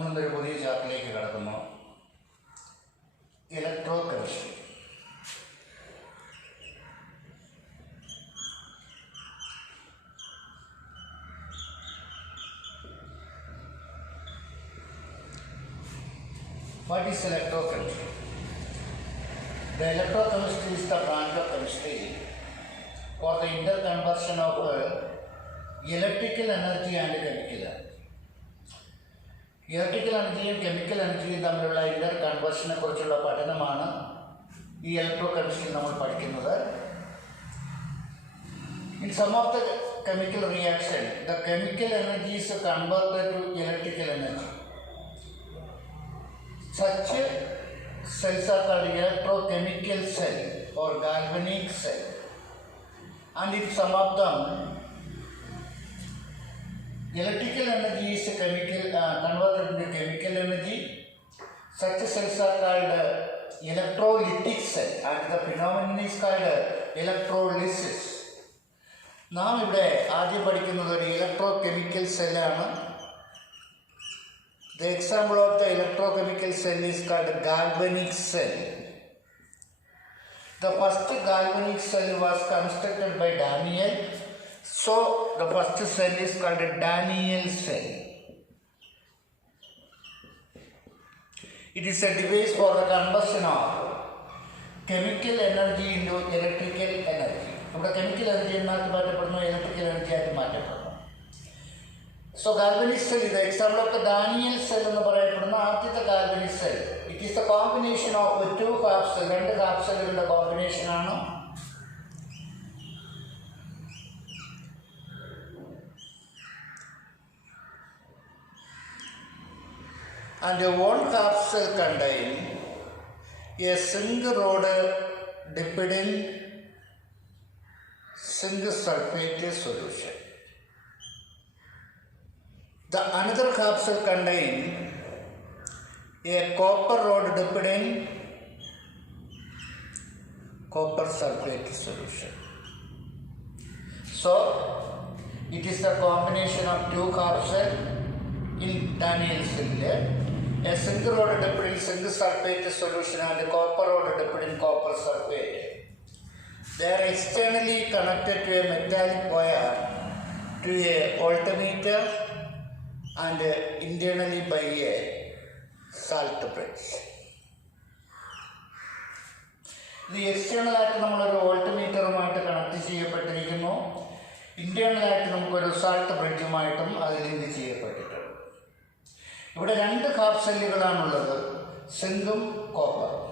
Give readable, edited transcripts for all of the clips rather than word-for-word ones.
നമ്മളൊരു പുതിയ ചാപ്റ്ററിലേക്ക് കടക്കുന്നു. Electro chemistry. What is electrochemistry? The electrochemistry is the branch of chemistry for the interconversion of electrical energy and chemical energy. Electrical എനർജിയും കെമിക്കൽ എനർജിയും തമ്മിലുള്ള ഇന്റർ കൺവേർഷനെ കുറിച്ചുള്ള പഠനമാണ് ഈ ഇലക്ട്രോ കെമിസ്ട്രിയിൽ നമ്മൾ പഠിക്കുന്നത്. In some of the chemical reaction the chemical energy is converted to electrical energy. Such cells are called electrochemical cell or galvanic cell, and in some of them electrical energy is converted into chemical energy. Such cells are called electrolytic cell, and the phenomenon is called electrolysis. നാം ഇവിടെ ആദ്യം പഠിക്കുന്നത് ഒരു ഇലക്ട്രോകെമിക്കൽ സെല്ലാണ്. The example of the electrochemical cell is called galvanic cell. The first galvanic cell was constructed by Daniel. So the first cell is called a Daniel cell. It is a device for the conversion of chemical energy into electrical energy. ഇവിടെ chemical energy മാറ്റപ്പെടുന്നു, electrical energy ആയിട്ട് മാറ്റപ്പെടുന്നു. So galvanic cell is the example of the Daniel cell എന്ന് പറയപ്പെടുന്ന ആദ്യത്തെ galvanic cell. It is the combination of two half cells, രണ്ട് half cellകളുടെ കോമ്പിനേഷൻ ആണ്. And one half cell contain a zinc rod dipped in zinc sulfate solution. The another half cell contain a copper rod dipped in copper sulfate solution. So it is the combination of two half cells in Daniel cell. A zinc rod dipped in zinc sulfate solution and a copper rod dipped in copper sulfate. They are externally connected to a metallic wire to a voltmeter and internally by a salt bridge. ഇത് എക്സ്റ്റേണൽ ആയിട്ട് നമ്മളൊരു വോൾട്ട്മീറ്ററുമായിട്ട് കണക്ട് ചെയ്യപ്പെട്ടിരിക്കുന്നു. ഇന്റേണൽ ആയിട്ട് നമുക്കൊരു സാൾട്ട് ബ്രിഡ്ജുമായിട്ടും അത് ലിങ്ക് ചെയ്യപ്പെട്ടിട്ടുണ്ട്. ഇവിടെ രണ്ട് ഹാഫ് സെല്ലുകളാണുള്ളത്, സിങ്കും കോപ്പറും.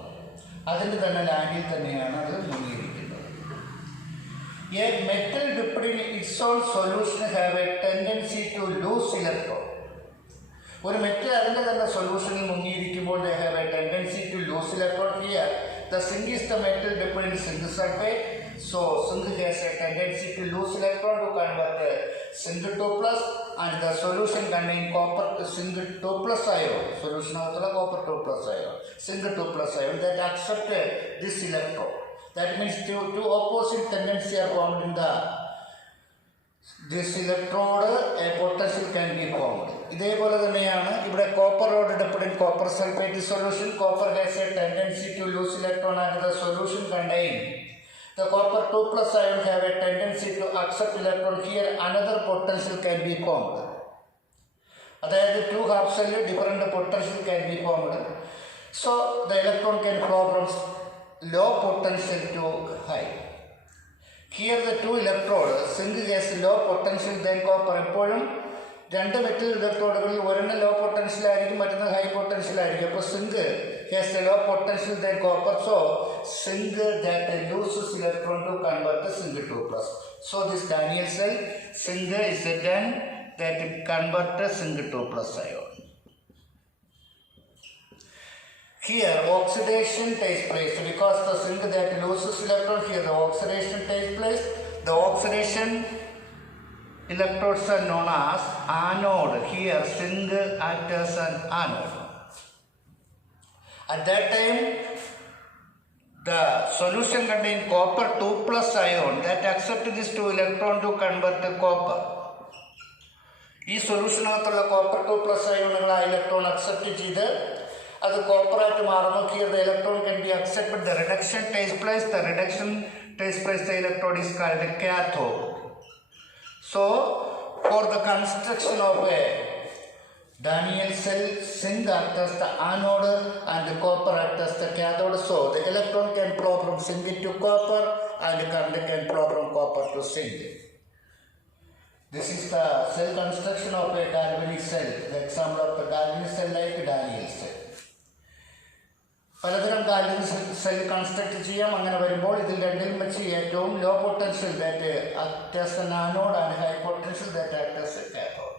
അതിൻ്റെ തന്നെ ലാൻഡിൽ തന്നെയാണ് അത് മുങ്ങിയിരിക്കുന്നത്. A metal dipped in its own solution have a tendency to lose electron. ഒരു മെറ്റൽ അതിൻ്റെ തന്നെ സൊല്യൂഷനിൽ മുങ്ങിയിരിക്കുമ്പോൾ they have a tendency to lose electron. Here the zinc is the metal dipped in zinc sulfate, so zinc has a tendency to lose electron to convert zinc 2 plus, and the solution contain copper zinc 2 plus ion, solution of copper 2 plus ion, zinc 2 plus ion that accept this electron. That means two opposite tendencies are formed in this electrode, a potential can be formed. ഇതേപോലെ തന്നെയാണ് ഇവിടെ copper road dipped in copper sulfate solution. Copper has a tendency to lose electron and the solution contain the copper 2 plus ion have a tendency to accept electron. Here another potential can be formed. അതായത് two half cell different potential can be formed. So the electron can flow from low potential to high. Here the two electrodes, zinc has low potential than copper. എപ്പോഴും രണ്ട് മെറ്റൽ ഇലക്ട്രോഡുകളിൽ ഒരെണ്ണം law potential ആയിരിക്കും, മറ്റൊന്ന് high potential ആയിരിക്കും. അപ്പോൾ zinc has a low potential than copper, so zinc that loses electron to convert zinc 2 plus. So this Daniel cell, zinc is a then that convert zinc 2 plus ion. Here oxidation takes place because the zinc that loses electron, here the oxidation takes place. The oxidation electrodes are known as anode. Here zinc acts as an anode. At that time the solution contains copper 2 plus ion that accept this 2 electron to convert the copper. ഈ സൊല്യൂഷനകത്തുള്ള കോപ്പർ 2+ അയോണുകൾ ആ electron accept ചെയ്ത് അത് കോപ്പറായിട്ട് മാറുന്നു. Here the electron can be accepted, the reduction takes place, the electrode is called cathode. So for the construction of a Daniel cell, zinc acts as the anode and copper acts as the cathode. So the electron can flow from zinc to copper and current can flow from copper to zinc. This is the cell construction of a galvanic cell. The example of the galvanic cell like Daniel cell. പലതരം galvanic cell construct ചെയ്യാം. അങ്ങനെ വരുമ്പോൾ ഇതിൽ രണ്ടിലും വെച്ച് ഏറ്റവും low potential that act as a anode and high potential that act as a cathode.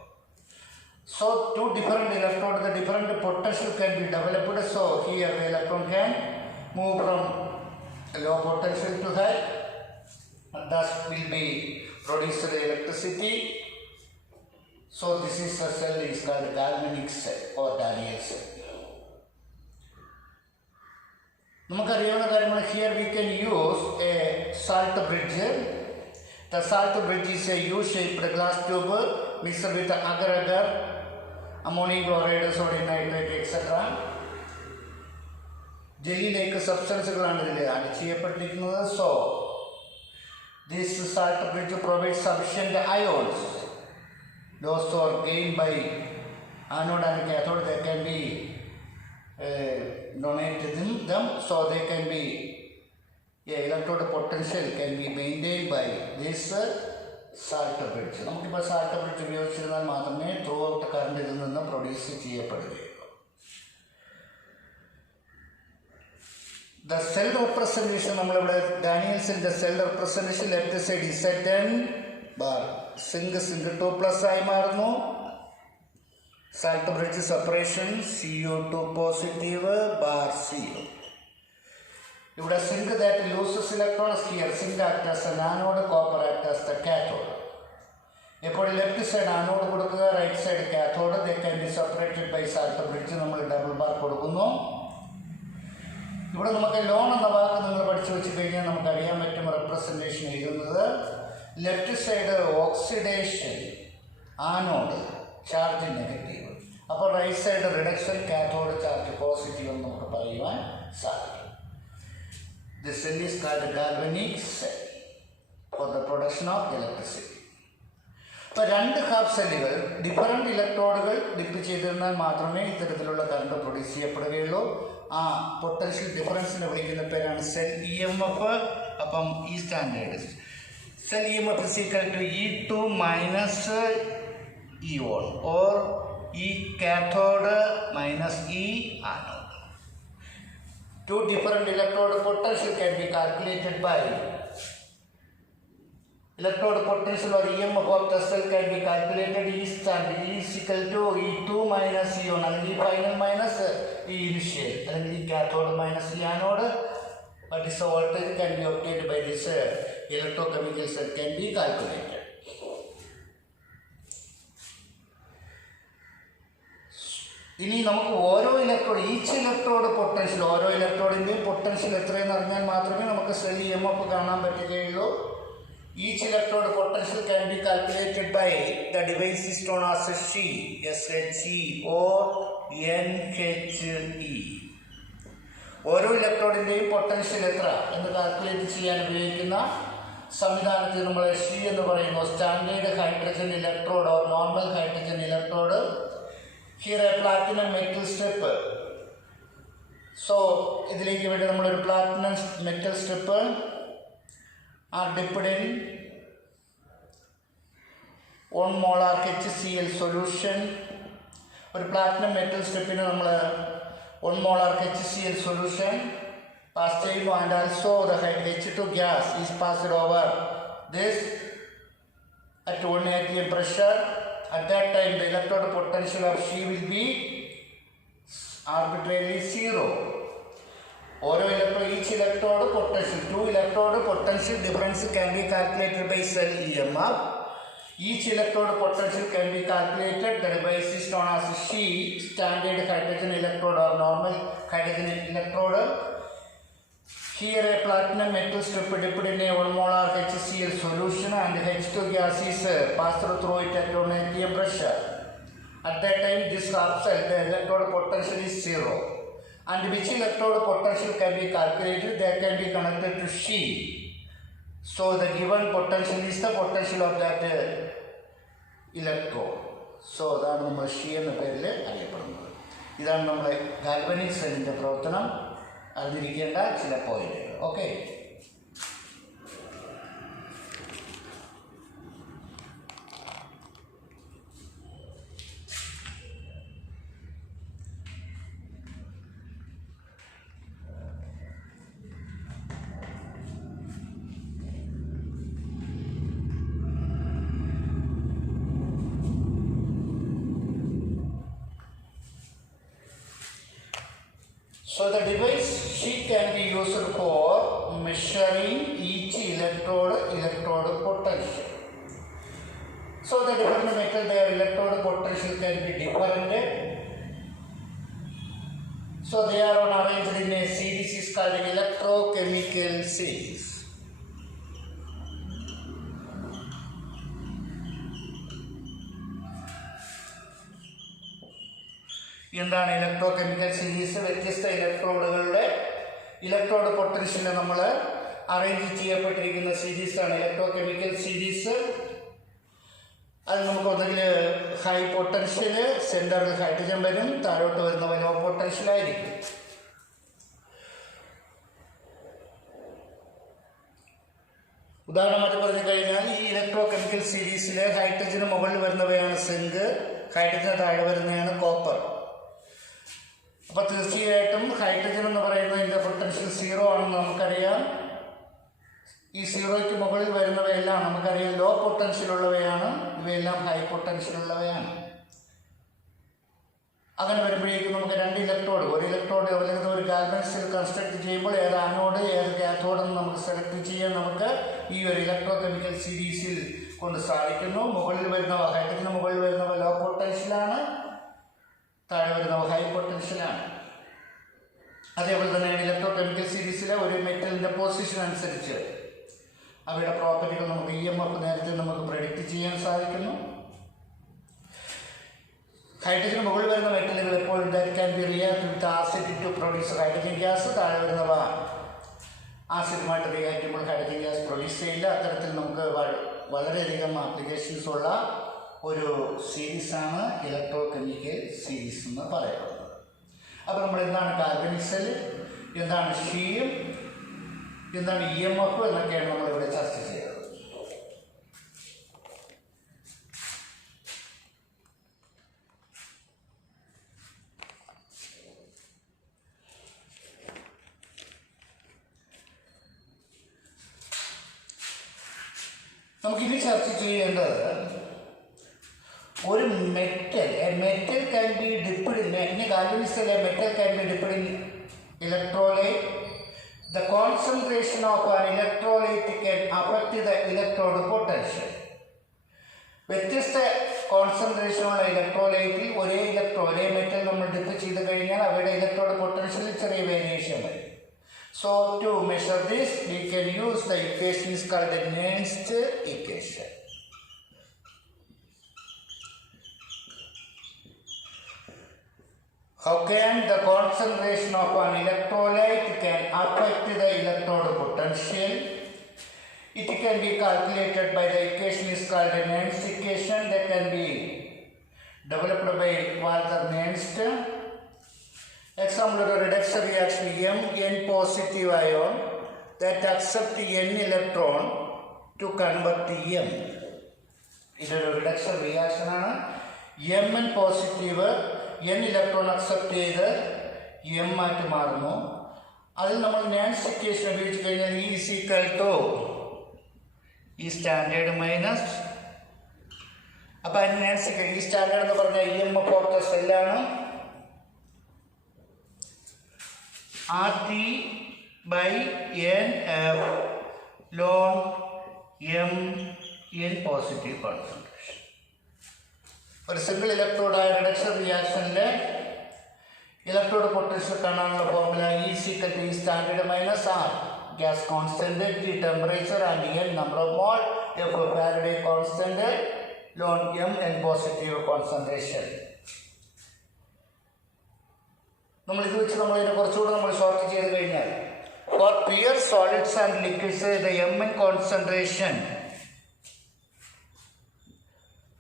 So two different electrodes, the different potential can be developed. So here the electron can move from low potential to high, and thus will be produced electricity. So this is a cell is called galvanic cell or Daniel cell. നമുക്കറിയാവുന്ന കാര്യമാണ്. Here we can use a salt bridge. The salt bridge is a U shaped glass tube mixed with agar ammonium chloride, sodium nitrate etcetera. Jelly like സബ്സ്റ്റൻസുകളാണ് ഇതിൽ add ചെയ്യപ്പെട്ടിരിക്കുന്നത്. So this salt bridge provide sufficient ions. Those are gained by anode and cathode. They can be donated them, so they can be electrode potential can be maintained by this salt bridge. നമുക്കിപ്പോൾ salt bridge ഉപയോഗിച്ചിരുന്നാൽ മാത്രമേ throughout current ഇതിൽ നിന്ന് produce ചെയ്യപ്പെടുകയുള്ളൂ. The cell representation, നമ്മളിവിടെ ഡാനിയൽസിൻ്റെ cell representation left side Z10 bar zinc 2+ ആയി മാറുന്നു. Salt bridge separation CO2 positive bar CO. ഇവിടെ zinc that loses electrons here zinc act as a anode, copper act as the cathode. ഇപ്പോൾ left side anode കൊടുക്കുക, right side cathode. They can be separated by salt bridge. നമ്മൾ double bar കൊടുക്കുന്നു. ഇവിടെ നമുക്ക് ലോൺ എന്ന വാക്ക് നിങ്ങൾ പഠിച്ചു വെച്ച് കഴിഞ്ഞാൽ നമുക്കറിയാൻ പറ്റും റെപ്രസെൻറ്റേഷൻ എഴുതുന്നത്. Left side oxidation, anode charge negative. അപ്പോൾ right side reduction, cathode charge positive എന്ന് നമുക്ക് പറയുവാൻ സാധിക്കും. This cell is called galvanic cell for the production of electricity. ഇപ്പോൾ രണ്ട് ഹാഫ് സെല്ലുകൾ ഡിഫറൻറ്റ് ഇലക്ട്രോഡുകൾ ഡിപ്പ് ചെയ്തിരുന്നാൽ മാത്രമേ ഇത്തരത്തിലുള്ള കറണ്ട് പ്രൊഡ്യൂസ് ചെയ്യപ്പെടുകയുള്ളൂ. ആ പൊട്ടൻഷ്യൽ ഡിഫറൻസിനെ വിളിക്കുന്ന പേരാണ് സെൽ EMF. അപ്പം ഈ standard cell EMF is equal to E2 minus E1 or E cathode minus E anode. Two different electrode potential can be calculated by electrode potential or EMF of the cell can be calculated. E standard is equal to E2 minus E1 അല്ലെങ്കിൽ E final minus E initial അല്ലെങ്കിൽ E cathode minus E anode. But this voltage can be obtained by this electrochemical cell can be calculated. ഇനി നമുക്ക് ഓരോ electrode, each electrode potential, ഓരോ ഇലക്ട്രോഡിൻ്റെയും പൊട്ടൻഷ്യൽ എത്രയെന്ന് അറിഞ്ഞാൽ മാത്രമേ നമുക്ക് സെൽ EMF കാണാൻ പറ്റുകയുള്ളൂ. Each electrode potential can be calculated by the device is known as SHE or NHE. ഓരോ ഇലക്ട്രോഡിൻ്റെയും പൊട്ടൻഷ്യൽ എത്ര എന്ന് കാൽക്കുലേറ്റ് ചെയ്യാൻ ഉപയോഗിക്കുന്ന സംവിധാനത്തിൽ നമ്മൾ SHE എന്ന് പറയുന്നു. Standard hydrogen electrode or normal hydrogen electrode. Here a platinum metal strip. So ഇതിലേക്ക് വേണ്ടി നമ്മളൊരു platinum metal strip are dipped in 1 molar HCl solution. ഒരു platinum metal stripന് നമ്മൾ 1 molar HCl solution pass ചെയ്യുന്നു, and also the H2 gas is passed over this at 1 atm pressure. At that time the electrode potential of SHE will be arbitrarily 0. ഓരോ each electrode potential, 2 electrode potential difference can be calculated by cell EMF. Each electrode potential can be calculated. The device is known as SHE, standard hydrogen electrode or normal hydrogen electrode. Here a platinum metal strip dipped in a 1 molar HCl solution and H2 gas is passed through it at 1 atm pressure. At that time this half cell, the electrode potential is 0. And which electrode potential can be calculated? That can be connected to sheet. So the given potential is the potential of that electrode. So that is the sheet and the pedal. This is the galvanic cell in the protonum. അറിഞ്ഞിരിക്കേണ്ട ചില പോയിന്റുകൾ. Okay, so the device sheet can be used for measuring each electrode potential. So the different metal, their electrode potential can be different. So they are arranged in a series is called electrochemical series. എന്താണ് electrochemical series? വ്യത്യസ്ത electrode potential നമ്മൾ അറേഞ്ച് ചെയ്യപ്പെട്ടിരിക്കുന്ന സീരീസാണ് electrochemical series. അത് നമുക്ക് ഒന്നുകിൽ high potential, സെൻറ്ററിൽ ഹൈഡ്രജൻ വരും, താഴോട്ട് വരുന്ന ലോ പൊട്ടൻഷ്യൽ ആയിരിക്കും. ഉദാഹരണമായിട്ട് പറഞ്ഞു കഴിഞ്ഞാൽ ഈ ഇലക്ട്രോകെമിക്കൽ സീരീസിൽ ഹൈഡ്രജന് മുകളിൽ വരുന്നവയാണ് സിങ്ക്, ഹൈഡ്രജന് താഴെ വരുന്നതാണ് കോപ്പർ. അപ്പോൾ തീർച്ചയായിട്ടും ഹൈഡ്രജൻ എന്ന് പറയുന്നതിൻ്റെ പൊട്ടൻഷ്യൽ 0 ആണെന്ന് നമുക്കറിയാം. ഈ 0യ്ക്ക് മുകളിൽ വരുന്നവയെല്ലാം നമുക്കറിയാം ലോ പൊട്ടൻഷ്യലുള്ളവയാണ്, ഇവയെല്ലാം ഹൈ പൊട്ടൻഷ്യലുള്ളവയാണ്. അങ്ങനെ വരുമ്പോഴേക്കും നമുക്ക് 2 ഇലക്ട്രോഡ്, ഒരു ഇലക്ട്രോഡ് അല്ലെങ്കിൽ ഒരു ഗാൽവനിക് സെൽ കൺസ്ട്രക്ട് ചെയ്യുമ്പോൾ ഏത് ആനോഡ് ഏത് കാഥോഡ് എന്ന് നമുക്ക് സെലക്ട് ചെയ്യാൻ നമുക്ക് ഈ ഒരു ഇലക്ട്രോകെമിക്കൽ സീരീസിൽ കൊണ്ട് സാധിക്കുന്നു. മുകളിൽ വരുന്നവ, ഹൈഡ്രജന് മുകളിൽ വരുന്നവ ലോ പൊട്ടൻഷ്യലാണ്, താഴെ വരുന്നവ ഹൈ പൊട്ടൻഷ്യലാണ്. അതേപോലെ തന്നെയാണ് ഇലക്ട്രോകെമിക്കൽ സീരീസിലെ ഒരു മെറ്റലിൻ്റെ പൊസിഷൻ അനുസരിച്ച് അവയുടെ പ്രോപ്പർട്ടികൾ നമുക്ക് EMF നേരത്തെ നമുക്ക് പ്രെഡിക്റ്റ് ചെയ്യാൻ സാധിക്കുന്നു. ഹൈഡ്രജന് മുകളിൽ വരുന്ന മെറ്റലുകൾ എപ്പോഴും that can be react with acid to produce hydrogen gas. താഴെ വരുന്നവ ആസിഡുമായിട്ട് റിയാക്ട് ചെയ്യുമ്പോൾ ഹൈഡ്രജൻ ഗ്യാസ് പ്രൊഡ്യൂസ് ചെയ്യില്ല. അത്തരത്തിൽ നമുക്ക് വളരെയധികം ആപ്ലിക്കേഷൻസ് ഉള്ള ഒരു സീരീസാണ് ഇലക്ട്രോകെമിക്കൽ സീരീസ് എന്ന് പറയുന്നത്. അപ്പോൾ നമ്മൾ എന്താണ് ഗാൽവനിക് സെൽ, എന്താണ് ഷീം, എന്താണ് EMF എന്നൊക്കെയാണ് നമ്മളിവിടെ ചർച്ച ചെയ്തത്. നമുക്കിനി ചർച്ച ചെയ്യേണ്ടത് ഒരു metal can be dipped in a galvanic cell. A metal can be dipped in electrolyte. The concentration of an electrolyte can affect the electrode potential. വ്യത്യസ്ത കോൺസെൻട്രേഷനുള്ള ഇലക്ട്രോലൈറ്റിൽ ഒരേ മെറ്റൽ നമ്മൾ ഡിപ്പ് ചെയ്ത് കഴിഞ്ഞാൽ അവയുടെ ഇലക്ട്രോഡ് പൊട്ടൻഷ്യലിൽ ചെറിയ വേരിയേഷൻ വരും. So to measure this we can use the equation is called the Nernst equation. How can the concentration of an electrolyte can affect the electrode potential? It can be calculated by the equation is called the Nernst equation that can be developed by Walter Nernst. Example, a reduction reaction N positive ion that accept N electron to convert M. It is a reduction reaction. Mn positive N electron accept ചെയ്ത് M ആയിട്ട് മാറുന്നു. അതിൽ നമ്മൾ Nernst equation ഉപയോഗിച്ച് കഴിഞ്ഞാൽ E is equal to E standard minus, അപ്പോൾ Nernst E standard എന്ന് പറഞ്ഞാൽ EMF of the cell ആണ്, RT by NF ln M in positive concentration. ഒരു സിംഗിൾ ഇലക്ട്രോഡായ റിഡക്ഷൻ റിയാക്ഷനിൽ Electrode potential കാണാനുള്ള formula E is equal to E standard minus R. Gas constant, T temperature and N number of mole, F Faraday constant, ln M N positive concentration. നമ്മൾ ഇത് വെച്ച് നമ്മൾ ഇതിനെ കുറച്ചുകൂടെ നമ്മൾ ഷോർട്ട് ചെയ്ത് കഴിഞ്ഞാൽ for pure solids and liquids the Mn concentration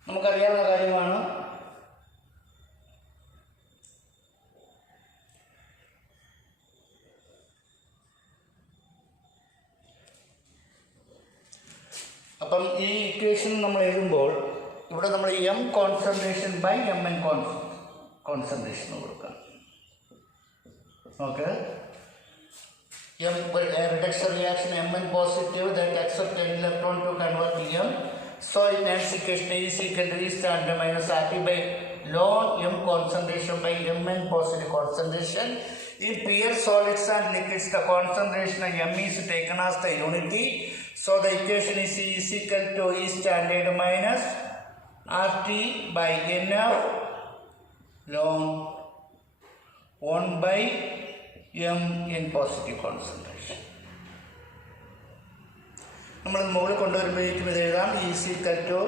നമുക്കറിയാവുന്ന കാര്യമാണ്. അപ്പം ഈ ഇക്വേഷൻ നമ്മൾ എഴുതുമ്പോൾ ഇവിടെ നമ്മൾ M concentration by M N concentration കൊടുക്കാം. Okay, M reduction reaction Mn positive that accept an electron to convert to M. So in next equation E is equal to E standard minus RT by ln M concentration by Mn positive concentration. In pure solids and liquids the concentration of M is taken as the unity. So the equation is E is equal to E standard minus RT by NF ln 1 by M in positive concentration. നമ്മൾ മുകളിൽ കൊണ്ടുവരുമ്പോഴേക്കും ഇത് എഴുതാം E is equal to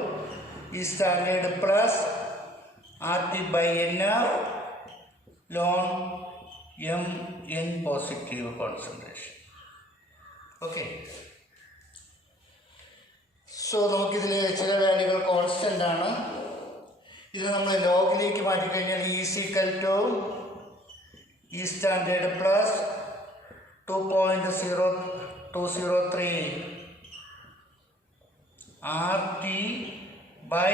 E standard plus RT by NF ln M in positive concentration. Okay. So നമുക്കിതിൽ ചില വാല്യൂകൾ കോൺസ്റ്റൻ്റ് ആണ്. ഇത് നമ്മൾ ലോഗിലേക്ക് മാറ്റിക്കഴിഞ്ഞാൽ E is equal to E standard plus 2.0203 RT by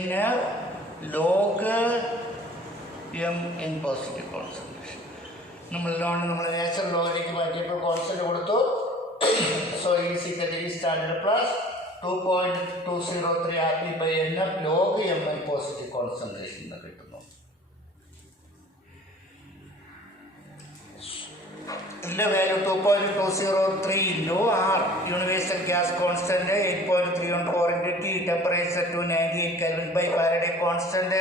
NF log M in positive concentration. നമ്മൾ നാച്ചുറൽ ലോഗിലേക്ക് മാറ്റിയപ്പോൾ കോൺസ്റ്റന്റ് കൊടുത്തു. So E is equal to E standard plus 2.203 RT by NF log M in positive concentration എന്ന് കിട്ടുന്നു. ഇതിൻ്റെ വാല്യൂ 2.203 into R, universal gas constant 8.314 into T, temperature 298 Kelvin by Faraday constant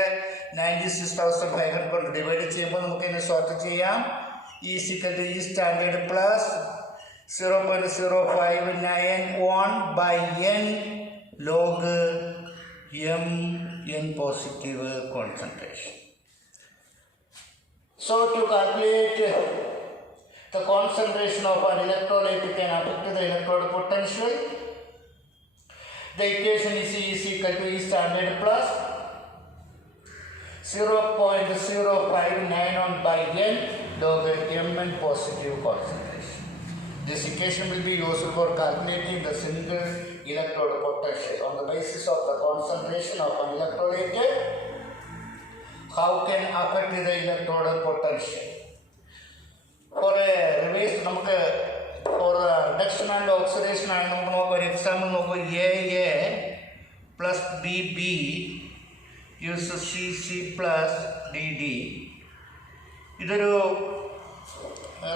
96,500 കൊണ്ട് ഡിവൈഡ് ചെയ്യുമ്പോൾ നമുക്ക് ഇതിനെ ഷോർട്ട് ചെയ്യാം. E is equal to E standard plus 0.0591 by N log M in positive concentration. So to calculate the concentration of an electrolyte can affect the electrode potential. The equation is E is equal to E standard plus 0.0591 by N log M in positive concentration. This equation will be used for calculating the single electrode potential on the basis of the concentration of an electrolyte. How can affect the electrode potential? For a reverse, നമുക്ക് for reduction and oxidation ആണ് നമുക്ക് നോക്കാം. ഒരു എക്സാമ്പിൾ നോക്കുക. AA plus BB use CC plus DD. ഇതൊരു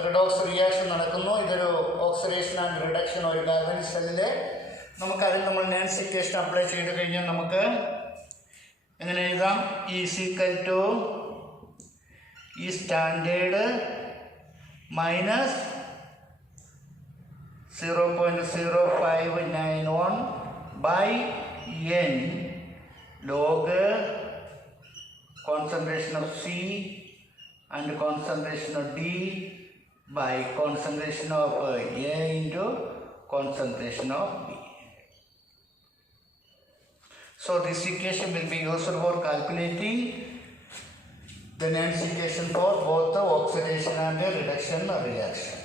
redox reaction നടക്കുന്നു. ഇതൊരു oxidation and reduction ഒരു കാർബണിക് സെല്ലിൽ നമുക്കതിൽ നമ്മൾ നാൻസ് ഇക്വേഷൻ അപ്ലൈ ചെയ്ത് കഴിഞ്ഞാൽ നമുക്ക് എങ്ങനെ എഴുതാം? E is equal to E standard minus 0.0591 by N log concentration of C and concentration of D by concentration of A into concentration of B. So this equation will be used for calculating the Nernst equation for both the oxidation and the reduction reaction.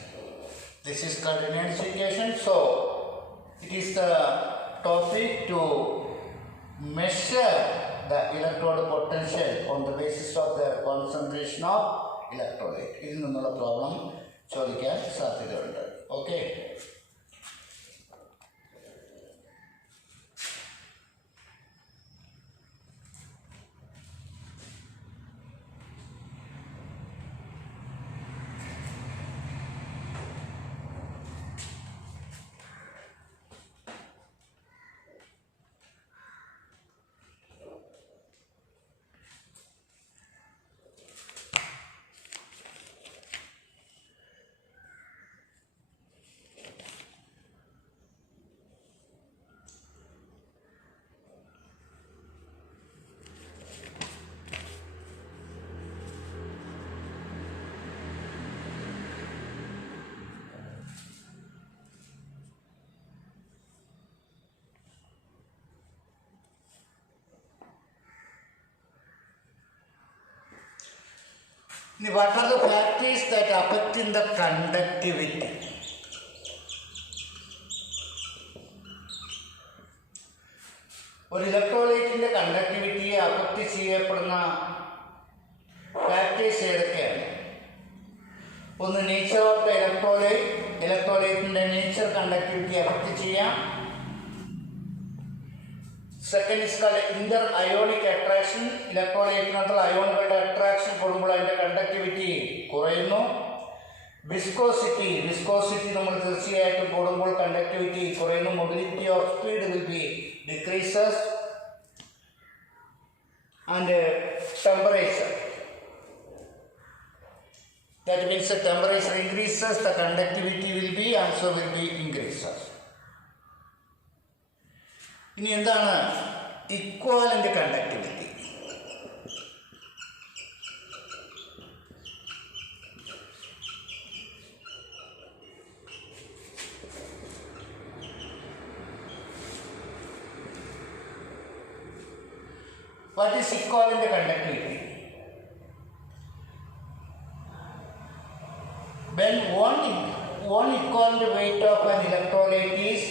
This is called Nernst equation. So it is the topic to measure the electrode potential on the basis of the concentration of electrolyte. ഇതിൽ നിന്നുള്ള പ്രോബ്ലം ചോദിക്കാൻ സാധ്യതയുണ്ട്. Okay, What are the factors that affect in the conductivity? ഒരു ഇലക്ട്രോലൈറ്റിൻ്റെ കണ്ടക്ടിവിറ്റിയെ അഫക്റ്റ് ചെയ്യപ്പെടുന്ന factors ഏതൊക്കെയാണ്? ഒന്ന്, നേച്ചർ ഓഫ് ദ ഇലക്ട്രോലൈറ്റ്. ഇലക്ട്രോലൈറ്റിൻ്റെ നേച്ചർ കണ്ടക്ടിവിറ്റി അഫക്റ്റ് ചെയ്യാം. Second is called interionic attraction. ഇലക്ട്രോലൈറ്റിനകത്തുള്ള അയോണുകളുടെ അട്രാക്ഷൻ കൂടുമ്പോൾ അതിൻ്റെ കണ്ടക്ടിവിറ്റി കുറയുന്നു. വിസ്കോസിറ്റി നമ്മൾ തീർച്ചയായിട്ടും കൂടുമ്പോൾ കണ്ടക്ടിവിറ്റി കുറയുന്നു. Mobility of speed will be decreases. And temperature, that means the temperature increases, the conductivity will be increases. ഇനി എന്താണ് equivalent conductivity? What is equivalent conductivity? When one equivalent weight of an electrolyte is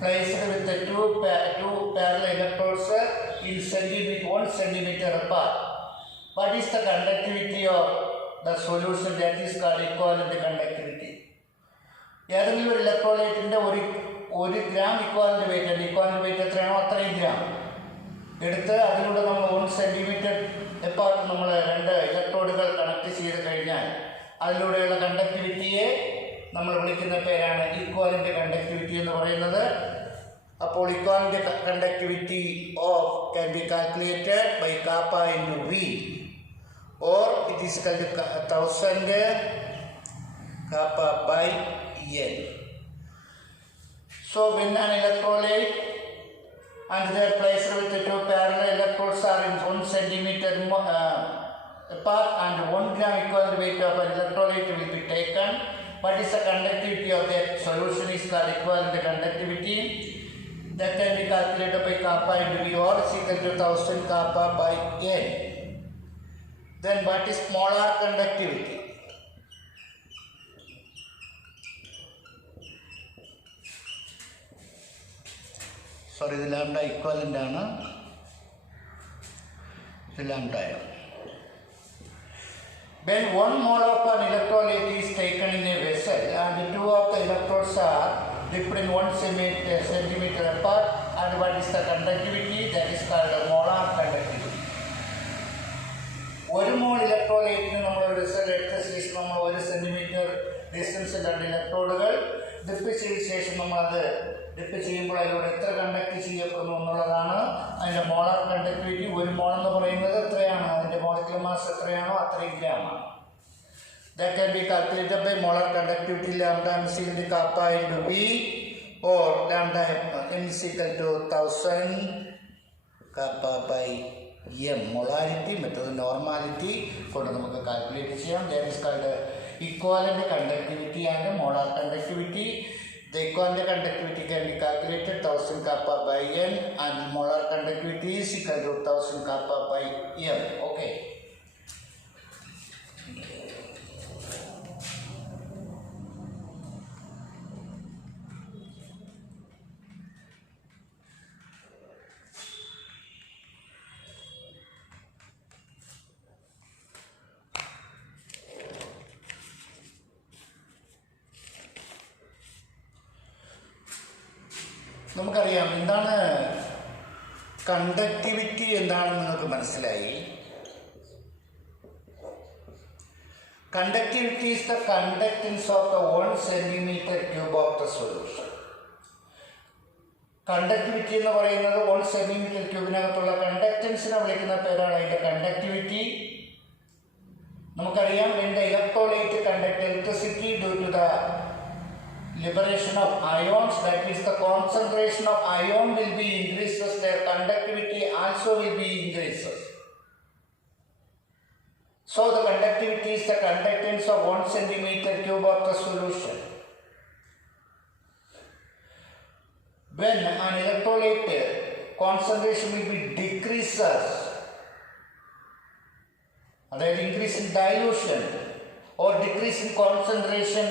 placed with the two parallel electrodes in 1 centimeter apart, what is the conductivity of the solution? That is called equivalent conductivity. ഏതെങ്കിലും ഒരു ഇലക്ട്രോലൈറ്റിൻ്റെ ഒരു gram equivalent wait ഉണ്ട്. Equivalent wait എത്രയാണോ അത്രയും ഗ്രാം എടുത്ത് അതിലൂടെ നമ്മൾ 1 സെൻറ്റിമീറ്റർ എപ്പാർട്ട് നമ്മൾ 2 ഇലക്ട്രോഡുകൾ കണക്ട് ചെയ്ത് കഴിഞ്ഞാൽ അതിലൂടെയുള്ള കണ്ടക്ടിവിറ്റിയെ നമ്മൾ വിളിക്കുന്ന പേരാണ് ഈക്വാലന്റ് കണ്ടക്ടിവിറ്റി എന്ന് പറയുന്നത്. അപ്പോൾ equivalent conductivity of can be calculated by kappa into V, or it is equal to 1000 kappa by N. So when an electrolyte and they are placed with the two parallel electrodes are in 1 centimeter apart and 1 gram equivalent weight of an electrolyte will be taken. What is the conductivity of that solution is called equivalent conductivity. That can be calculated by kappa into V, or is equal to 1000 kappa by N. Then what is molar conductivity? Sorry, the lambda equivalent ആണ്, the lambda. When 1 mole of an electrolyte is taken in a vessel and 2 of the electrodes are dipped in 1 centimeter apart, and what is the conductivity? That is called molar conductivity. 1 mole ഇലക്ട്രോലൈറ്റിന് നമ്മൾ ഒരു വെസൽ എടുത്ത ശേഷം നമ്മൾ 1 സെൻറ്റിമീറ്റർ ഡിസ്റ്റൻസിൽ 2 ഇലക്ട്രോഡുകൾ ഡിപ്പ് ചെയ്ത ശേഷം നമ്മളത് ഡിപ്പ് ചെയ്യുമ്പോൾ അതിലൂടെ എത്ര കണ്ടക്ട് ചെയ്യപ്പെടുന്നു എന്നുള്ളതാണ് അതിൻ്റെ മോളാർ കണ്ടക്ടിവിറ്റി. 1 മോൾ എന്ന് പറയുന്നത് എത്രയാണ്? അതിൻ്റെ മോളിക്കുലർ മാസ് എത്രയാണോ അത്രയും ഗ്രാമാണ്. That can be calculated by molar conductivity lambda m is equal to kappa into V, or lambda m is equal to 1000 kappa by m. Molarity method normality കൊണ്ട് നമുക്ക് കാൽക്കുലേറ്റ് ചെയ്യാം. That is called equivalent conductivity and molar conductivity. The equivalent conductivity can be calculated 1000 kappa by n, and molar conductivity is equal to 1000 kappa by m. Okay. നമുക്കറിയാം എന്താണ് കണ്ടക്ടിവിറ്റി എന്താണെന്ന് നിങ്ങൾക്ക് മനസ്സിലായി. Conductivity is the conductance of the 1 centimeter cube of the solution. Conductivity എന്ന് പറയുന്നത് 1 centimeter ക്യൂബിനകത്തുള്ള കണ്ടക്റ്റൻസിനെ വിളിക്കുന്ന പേരാണ് അതിൻ്റെ കണ്ടക്ടിവിറ്റി. നമുക്കറിയാം എൻ്റെ electrolyte conduct electricity due to the liberation of ions, that means the concentration of ion will be increases, their conductivity also will be increases. So the conductivity is the conductance of 1 centimeter cube of the solution. When an electrolyte concentration will be decreases, അതായത് increase in dilution or decrease in concentration,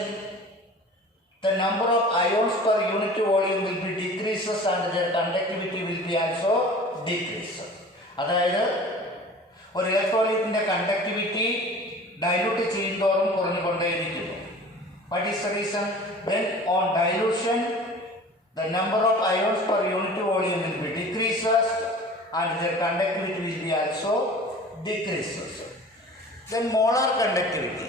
the number of ions per unit volume will be decreases and their conductivity will be also decreases. അതായത് ഒരു ഇലക്ട്രോലൈറ്റിന്റെ conductivity dilute ചെയ്യുന്നതോറും കുറഞ്ഞുകൊണ്ടേയിരിക്കുന്നു. What is the reason? When on dilution, the number of ions per unit volume will be decreases and their conductivity will be also decreases. Then molar conductivity.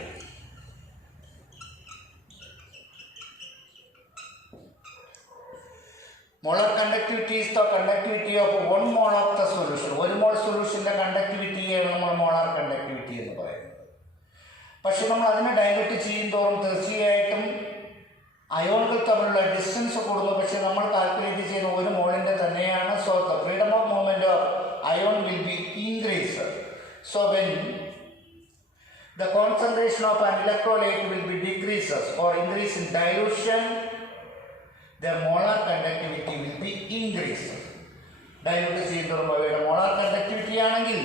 Molar conductivity is the conductivity of 1 mole of the solution. 1 mole solution conductivity നമ്മൾ molar conductivity എന്ന് പറയുന്നത്. പക്ഷെ നമ്മൾ അതിനെ ഡൈലൂട്ട് ചെയ്യുന്നതോറും തീർച്ചയായിട്ടും അയോണുകൾ തമ്മിലുള്ള ഡിസ്റ്റൻസ് കൂടുന്നു. പക്ഷെ നമ്മൾ കാൽക്കുലേറ്റ് ചെയ്യുന്ന 1 മോളിന്റെ തന്നെയാണ്. So the freedom of movement of ion will be increase. So when the concentration of an electrolyte will be decreases or increase in dilution, their molar conductivity will be increased. Dilute ചെയ്യുന്നതോറും അവയുടെ molar conductivity ആണെങ്കിൽ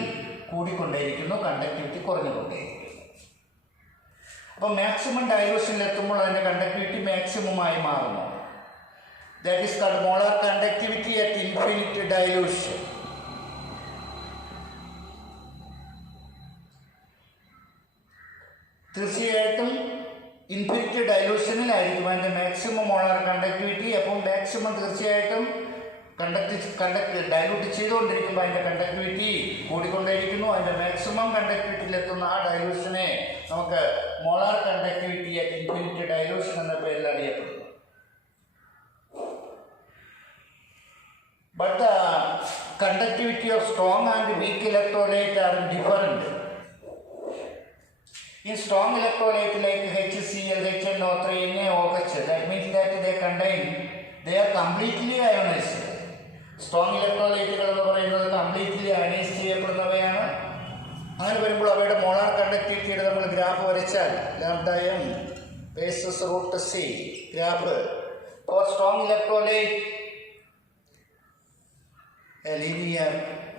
കൂടിക്കൊണ്ടേയിരിക്കുന്നു, കണ്ടക്ടിവിറ്റി കുറഞ്ഞുകൊണ്ടേയിരിക്കുന്നു. അപ്പോൾ മാക്സിമം ഡൈലൂഷനിൽ എത്തുമ്പോൾ അതിൻ്റെ conductivity maximum ആയി മാറുന്നു. That is called molar conductivity at infinite dilution. തീർച്ചയായിട്ടും ഇൻഫിനിറ്റ് ഡൈലൂഷനിലായിരിക്കും അതിൻ്റെ മാക്സിമം മോളാർ കണ്ടക്ടിവിറ്റി. അപ്പോൾ മാക്സിമം തീർച്ചയായിട്ടും ഡൈലൂട്ട് ചെയ്തുകൊണ്ടിരിക്കുമ്പോൾ അതിൻ്റെ കണ്ടക്ടിവിറ്റി കൂടിക്കൊണ്ടേയിരിക്കുന്നു. അതിൻ്റെ മാക്സിമം കണ്ടക്ടിവിറ്റിയിലെത്തുന്ന ആ ഡൈലൂഷനെ നമുക്ക് molar conductivity at infinite dilution എന്ന പേരിൽ അറിയപ്പെടുന്നു. But the conductivity of strong and weak electrolyte are different. In strong electrolyte like HCl, HNO3, NaOH, that means that they are completely ionized. Strong ഇലക്ട്രോലൈറ്റുകൾ എന്ന് പറയുന്നത് കംപ്ലീറ്റ്ലി അയണൈസ് ചെയ്യപ്പെടുന്നവയാണ്. അങ്ങനെ വരുമ്പോൾ അവയുടെ മോളാർ കണ്ടക്ടിവിറ്റിയുടെ നമ്മൾ ഗ്രാഫ് വരച്ചാൽ lambda m versus root c graph for strong electrolyte a linear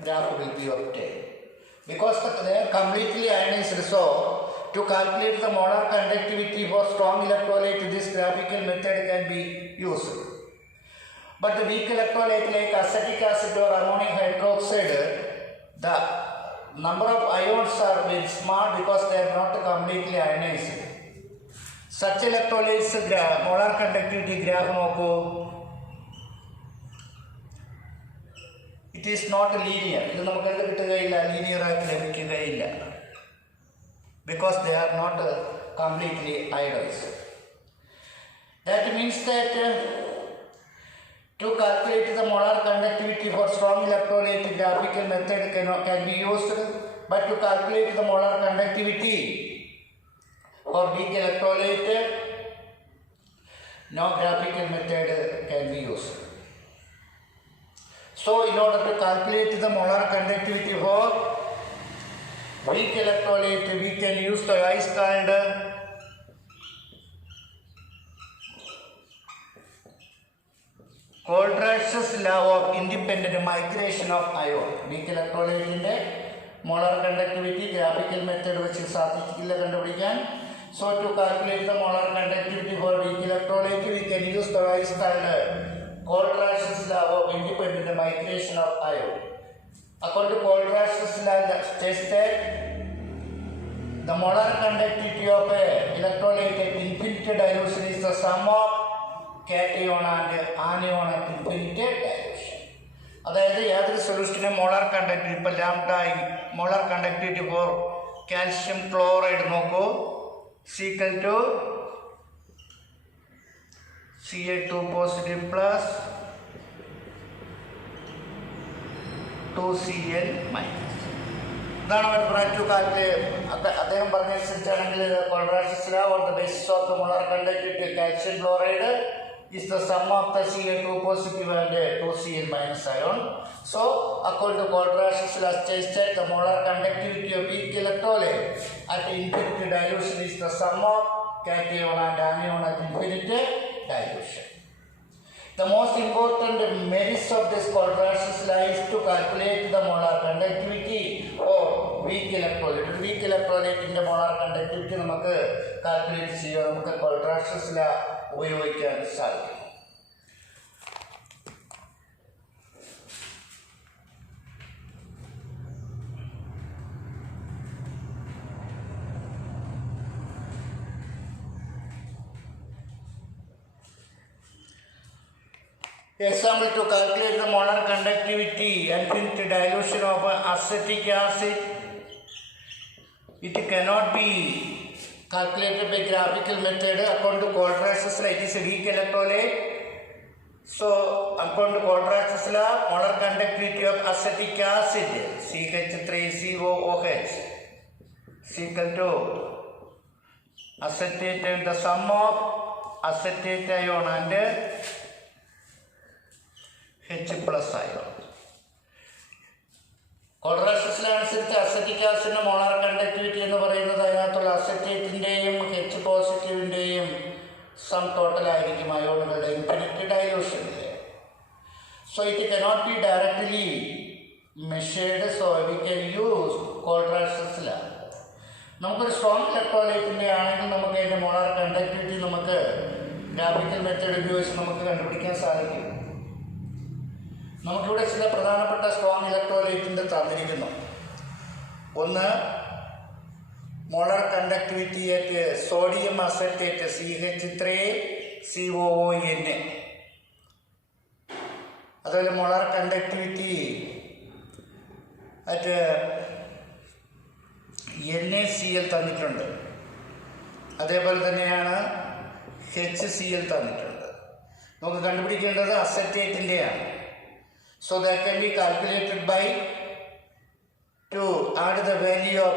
graph will be obtained because they are completely ionized. So to calculate the molar conductivity for strong electrolyte, this graphical method can be used. But the weak electrolyte like acetic acid or ammonium hydroxide, the number of ions are very small because they are not completely ionized. Such electrolytes molar conductivity graph നോക്കൂ. It is not linear. ഇത് നമുക്ക് എന്ത് കിട്ടുകയില്ല, ലീനിയർ ആയിട്ട് ലഭിക്കുകയില്ല. Because they are not completely ionized. That means that to calculate the molar conductivity for strong electrolyte, graphical method can be used, but to calculate the molar conductivity for weak electrolyte, no graphical method can be used. So in order to calculate the molar conductivity for weak electrolyte, we can use the ice called Cold-Rush's law of independent migration of ion. Weak electrolyte inde molar conductivity graphical method വെച്ച് സാധിക്കില്ല കണ്ടുപിടിക്കാൻ. So to calculate the molar conductivity for weak electrolyte, we can use the ice called Cold-Rush's law of independent migration of ion. According to Cold-Rush's law, states that the molar conductivity of a electrolyte at infinite dilution is the sum of cation and anion at infinite dilution. അതായത് യാതൊരു സൊല്യൂഷനെ molar conductivity, ഇപ്പോൾ lambda molar conductivity for calcium chloride നോക്കൂ, is equal to Ca2 positive plus 2Cl minus. ഇതാണ് അവർ പറഞ്ഞു കാൽക്കുലേറ്റ്. അദ്ദേഹം പറഞ്ഞനുസരിച്ചാണെങ്കിൽ Kohlrausch's law on the basis of the molar conductivity calcium chloride is the sum of the Ca2 positive and 2Cl minus ion. So according to Cold-Rush's law states that the molar conductivity of weak electrolyte at infinite dilution is the sum of cation and anion at infinite dilution. The most important merits of this Cold-Rush's law is to calculate the molar conductivity of weak electrolyte. ഒരു weak electrolyte molar conductivity നമുക്ക് കാൽക്കുലേറ്റ് ചെയ്യാൻ നമുക്ക് കോൾട്രാഷസ് ലാ ഉപയോഗിക്കാൻ സാധിക്കും. Example, to calculate the molar conductivity and infinite dilution of acetic acid, it cannot be calculated by graphical method. According to contrast law, it is a weak electrolyte. So, according to contrast law, molar conductivity of acetic acid CH3COOH is equal to acetate and the sum of acetate ion and H plus ion. Contrast അനുസരിച്ച് acetic ആസിഡിന്റെ molar conductivity എന്ന് പറയുന്നത് അതിനകത്തുള്ള അസറ്റേറ്റിൻ്റെയും H പോസിറ്റീവിൻ്റെയും sum total ആയിരിക്കും അയോണുകളുടെ infinite ഡൈലൂഷനിൽ. So it cannot be directly measured. So we can use Kohlrausch law. നമുക്കൊരു സ്ട്രോങ് ഇലക്ട്രോലൈറ്റിൻ്റെ ആണെങ്കിൽ നമുക്ക് അതിൻ്റെ മോളാർ കണ്ടക്ടിവിറ്റി നമുക്ക് ഗ്രാഫിക്കൽ മെത്തേഡ് ഉപയോഗിച്ച് നമുക്ക് കണ്ടുപിടിക്കാൻ സാധിക്കും. നമുക്കിവിടെ ചില പ്രധാനപ്പെട്ട സ്ട്രോങ് ഇലക്ട്രോലൈറ്റിൻ്റെ തന്നിരിക്കുന്നു. ഒന്ന്, molar conductivity at sodium acetate CH3COON. അതുപോലെ മോളാർ കണ്ടക്ടിവിറ്റി അറ്റ് NaCl തന്നിട്ടുണ്ട്. അതേപോലെ തന്നെയാണ് HCl തന്നിട്ടുണ്ട്. നമുക്ക് കണ്ടുപിടിക്കേണ്ടത് അസറ്റേറ്റിൻ്റെയാണ്. So that can be calculated by to add the value of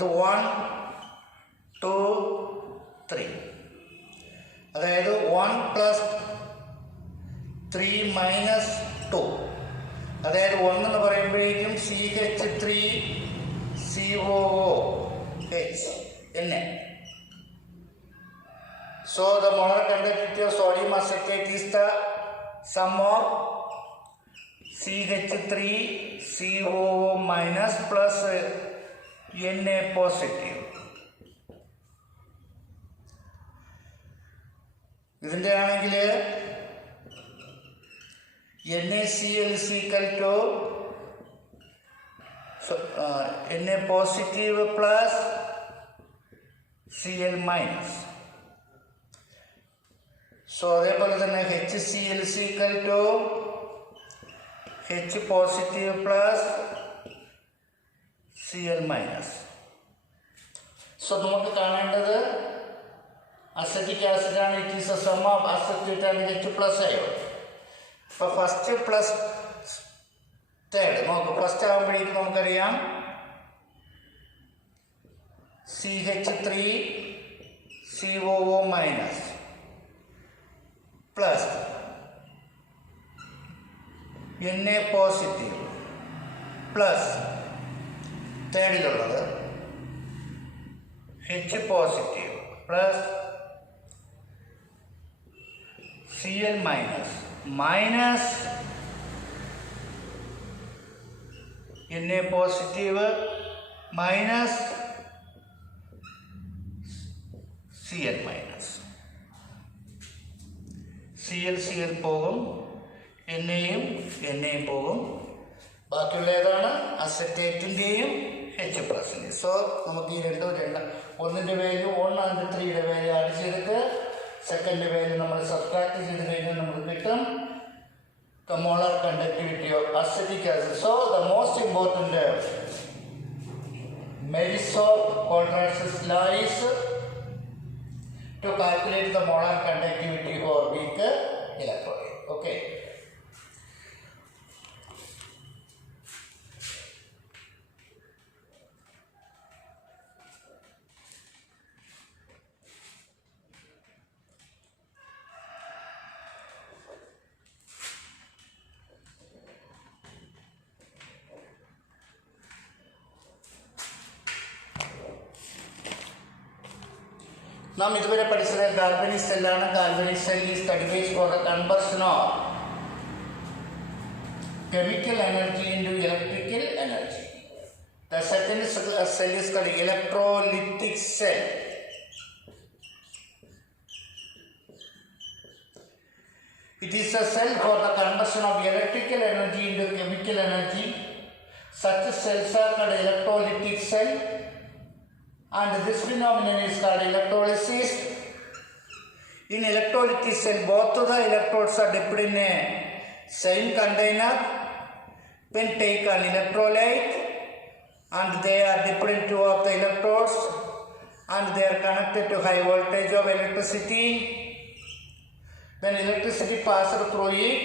the 1, 2, 3. അതായത് 1 plus 3 minus 2. അതായത് 1 എന്ന് പറയുമ്പോഴേക്കും CH3COOH എന്നെ. So the molar conductivity of sodium acetate is the sum of CH3COO minus plus Na positive. ഇതിൻ്റെ ആണെങ്കിൽ NaCl is equal to Na positive plus Cl minus. So അതേപോലെ തന്നെ HCl is equal to H positive plus Cl minus. So നമുക്ക് കാണേണ്ടത് acetic ആസിഡാണ്. It is a sum of acetate and H plus ion. അപ്പോൾ first plus third നമുക്ക് first ആകുമ്പോഴേക്കും നമുക്കറിയാം CH3COO minus plus Na positive plus തേർഡിലുള്ളത് H positive plus Cl minus minus Na positive minus Cl minus. Cl പോകും, എണ്ണയും പോകും. ബാക്കിയുള്ള ഏതാണ് അസറ്റേറ്റിൻ്റെയും H പ്ലസിൻ്റെയും. സോ നമുക്ക് ഈ ഒന്നിൻ്റെ വാല്യൂ 1 and 3 വാല്യൂ ആഡ് ചെയ്തിട്ട് സെക്കൻഡ് വാല്യൂ നമ്മൾ സബ്ട്രാക്ട് ചെയ്ത് കഴിഞ്ഞാൽ നമുക്ക് കിട്ടും the molar conductivity of acetic acid. So the most important merits of contrast law is to calculate the molar conductivity for weak electrolyte. Okay. നാം ഇതുവരെ പഠിച്ചത് ഗാൽവനിക് സെല്ലാണ്. Galvanic cell is the device for the conversion of chemical energy into electrical energy. The second cell is called electrolytic cell. It is a cell for the conversion of electrical energy into chemical energy. Such cells are called electrolytic cell, and this phenomenon is called electrolysis. In electrolytic cell, both of the electrodes are dipped in a same container. When take an electrolyte and they are dipped in two of the electrodes and they are connected to high voltage of electricity. When electricity passes through it,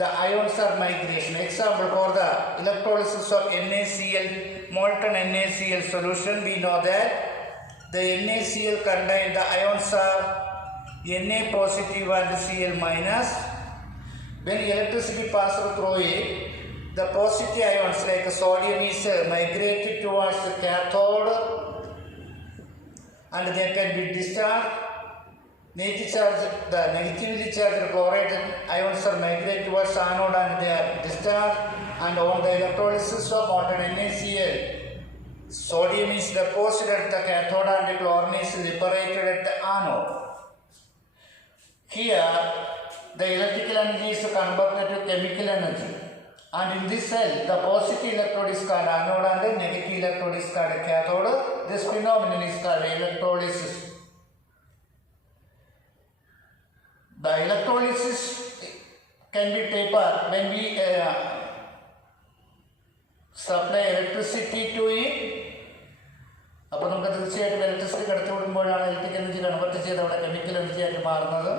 the ions are migration. Example, for the electrolysis of NaCl, molten NaCl solution, we know that the NaCl contain the ions are Na positive and Cl minus. When electricity passes through it, the positive ions like sodium is migrated towards the cathode and they can be discharged. The negatively charged chloride ions are migrated towards anode and they are discharged. And on the electrolysis of molten NaCl, sodium is deposited at the cathode and the chlorine is liberated at the anode. Here, the electrical energy is converted to chemical energy. And in this cell, the positive electrode is called anode and the negative electrode is called cathode. This phenomenon is called electrolysis. The electrolysis can be tapered when we supply electricity to it. അപ്പോൾ നമുക്ക് തീർച്ചയായിട്ടും ഇലക്ട്രിസിറ്റി കടത്തിവിടുമ്പോഴാണ് electric energy convert ചെയ്ത് അവിടെ chemical energy ആയിട്ട് മാറുന്നത്.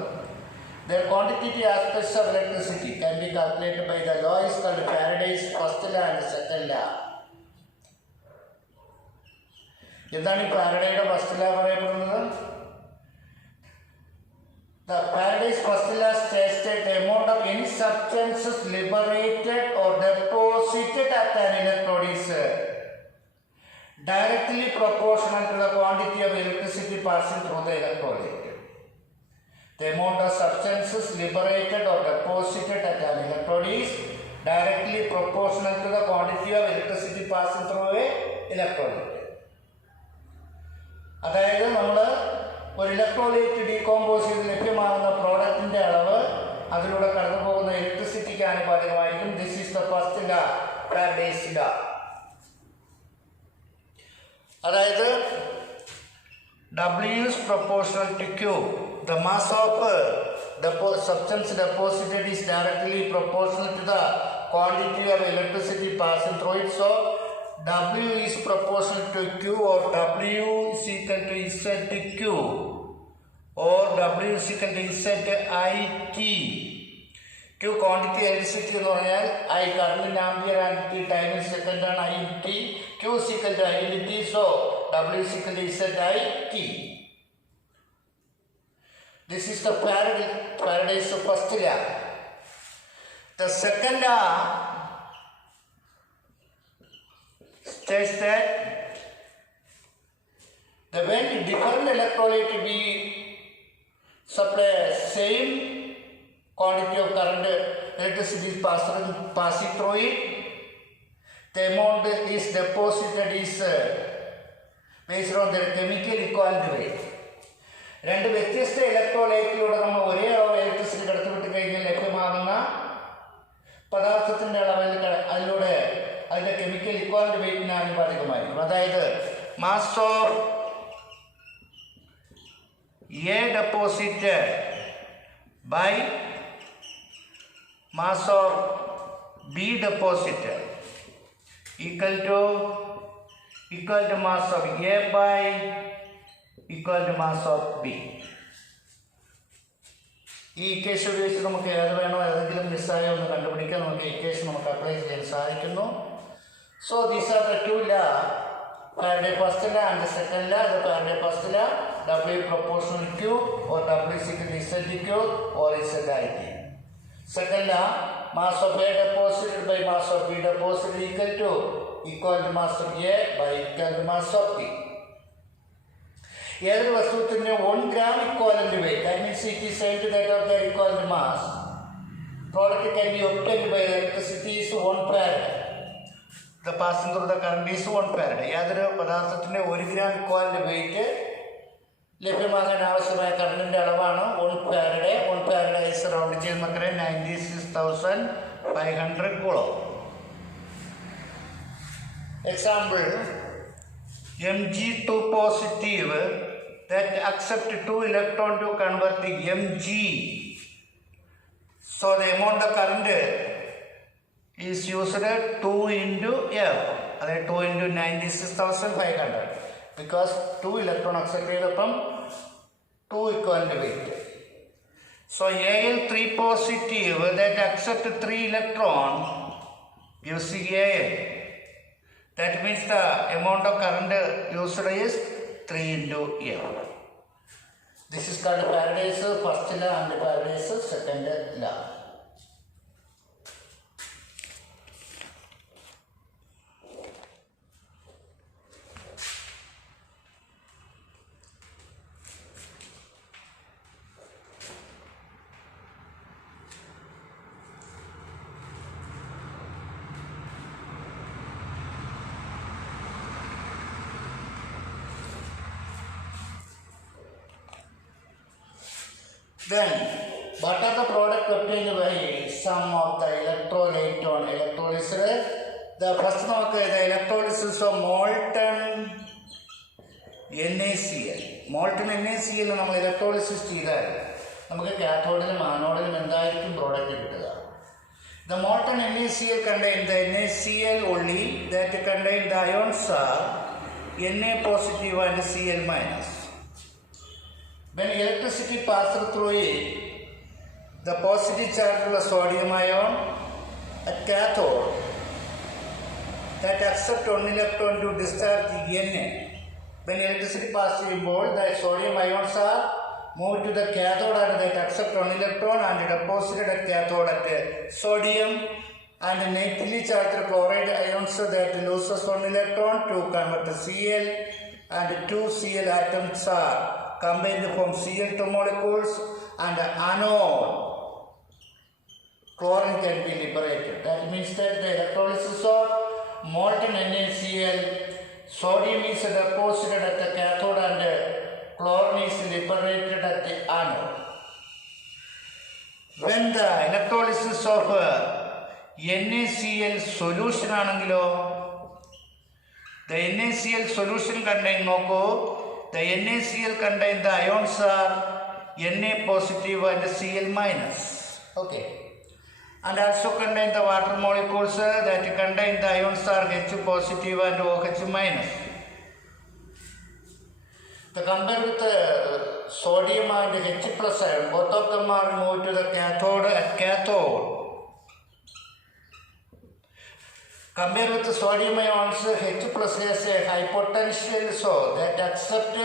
Their quantitative aspects of electricity can be calculated by the law is called Faraday's first law and second law. എന്താണ് ഈ ഫാരഡേയുടെ ഫസ്റ്റ് law പറയപ്പെടുന്നത്? The Faraday's first law states that the amount of any substance is liberated or deposited at an electrode is directly proportional to the quantity of electricity passing through the electrolyte. The amount of substances liberated or deposited at an electrode is directly proportional to the quantity of electricity passing through a electrolyte. അതായത് നമ്മൾ ഒരു ഇലക്ട്രോലൈറ്റ് ഡീകോമ്പോസ് ചെയ്ത് ലഭ്യമാകുന്ന പ്രോഡക്റ്റിൻ്റെ അളവ് അതിലൂടെ കടന്നു പോകുന്ന ഇലക്ട്രിസിറ്റിക്ക് ആനുപാതികമായിരിക്കും. This is the first law, Faraday's law. അതായത് W is proportional to Q. The mass of substance deposited is directly proportional to the quantity of electricity passing through it. So, W is proportional to Q, or W is equal to ZQ, or W is equal to ZIT. Q quantity electricity എന്ന് പറഞ്ഞാൽ I current in ampere and T time in second and IT. Q is equal to IT, so W is equal to ZIT. This is the Faraday's first law. The second law states that when different electrolyte we supply same quantity of current electricity is passing through it, the amount is deposited is based on their chemical equivalent. രണ്ട് വ്യത്യസ്ത ഇലക്ട്രോലൈറ്റിലൂടെ നമ്മൾ ഒരേ അളവ് ഇലക്ട്രിസിറ്റി കടത്തിവിട്ട് കഴിഞ്ഞാൽ ലഭ്യമാകുന്ന പദാർത്ഥത്തിൻ്റെ അളവിൽ അതിലൂടെ അതിൻ്റെ കെമിക്കൽ ഇക്വാലന്റ് വെയിറ്റിന് ആനുപാതികമായിരിക്കും. അതായത് mass of A deposited by mass of B deposited equal to mass of A by equal to mass of B. ഈ ഇക്വേഷൻ ഉപയോഗിച്ച് നമുക്ക് ഏത് വേണോ ഏതെങ്കിലും മിസ്സായോ ഒന്ന് കണ്ടുപിടിക്കാൻ നമുക്ക് ഇക്വേഷൻ നമുക്ക് അപ്ലൈ ചെയ്യാൻ സാധിക്കുന്നു. So these are the two law, Faraday first law and the second law. The Faraday first law, W proportional Q, or W is equal to ZQ or ZIT. Second law, mass of A deposited by mass of B deposited equal to mass of A by equal to mass of B. ഏതൊരു വസ്തുവിന് 1 gram equivalent weight, that means it is same to that of their equivalent mass. Product can be obtained by electricity is 1 farad. the passing through the current is 1 farad. യാതൊരു പദാർത്ഥത്തിൻ്റെ 1 gram equivalent wait ലഭ്യമാകാൻ ആവശ്യമായ കറണ്ടിൻ്റെ അളവാണ് 1 farad. 1 farad is round ചെയ്ത് മക്കളെ 96,500 coulomb. Example, Mg2 positive that accept 2 electron to convert the Mg. So the amount of current is used 2 into F, that is 2 into 96,500, because 2 electron accepted from 2 equivalent weight. So Al3 positive that accept 3 electron gives Al. That means the amount of current used is 3 into F. This is called Faraday's first law and Faraday's second law. Then, what are the product obtained by some of the electrolyte on electrolysis? The first one is the electrolysis of molten NaCl. Molten NaCl നമ്മൾ electrolysis ചെയ്താൽ നമുക്ക് കാഥോഡിലും ആനോഡിലും എന്തായിരിക്കും പ്രോഡക്റ്റ് കിട്ടുക? The molten NaCl contain the NaCl only that contain the ions are Na positive and Cl minus. When electricity passes through it, the positive charge of the sodium ion at cathode that accept 1 electron to discharge Na. When electricity passes through the sodium ions are moved to the cathode and that accept 1 electron and deposited at cathode at sodium, and negatively charged chloride ions that loses 1 electron to convert to Cl, and 2 Cl atoms are combined to form Cl2 molecules, and anode chlorine can be liberated. That means that the electrolysis of molten NaCl, sodium is deposited at the cathode and chlorine is liberated at the anode. When the electrolysis of NaCl solution ആണെങ്കിലോ, the NaCl solution contain the NaCl contain the ions are Na positive and Cl minus. Okay. And also contain the water molecules that contain the ions are H positive and OH minus. The compared with the sodium and H plus ion, both of them are moved to the cathode at cathode. Compared with the sodium ions, H plus has a high potential, so that accept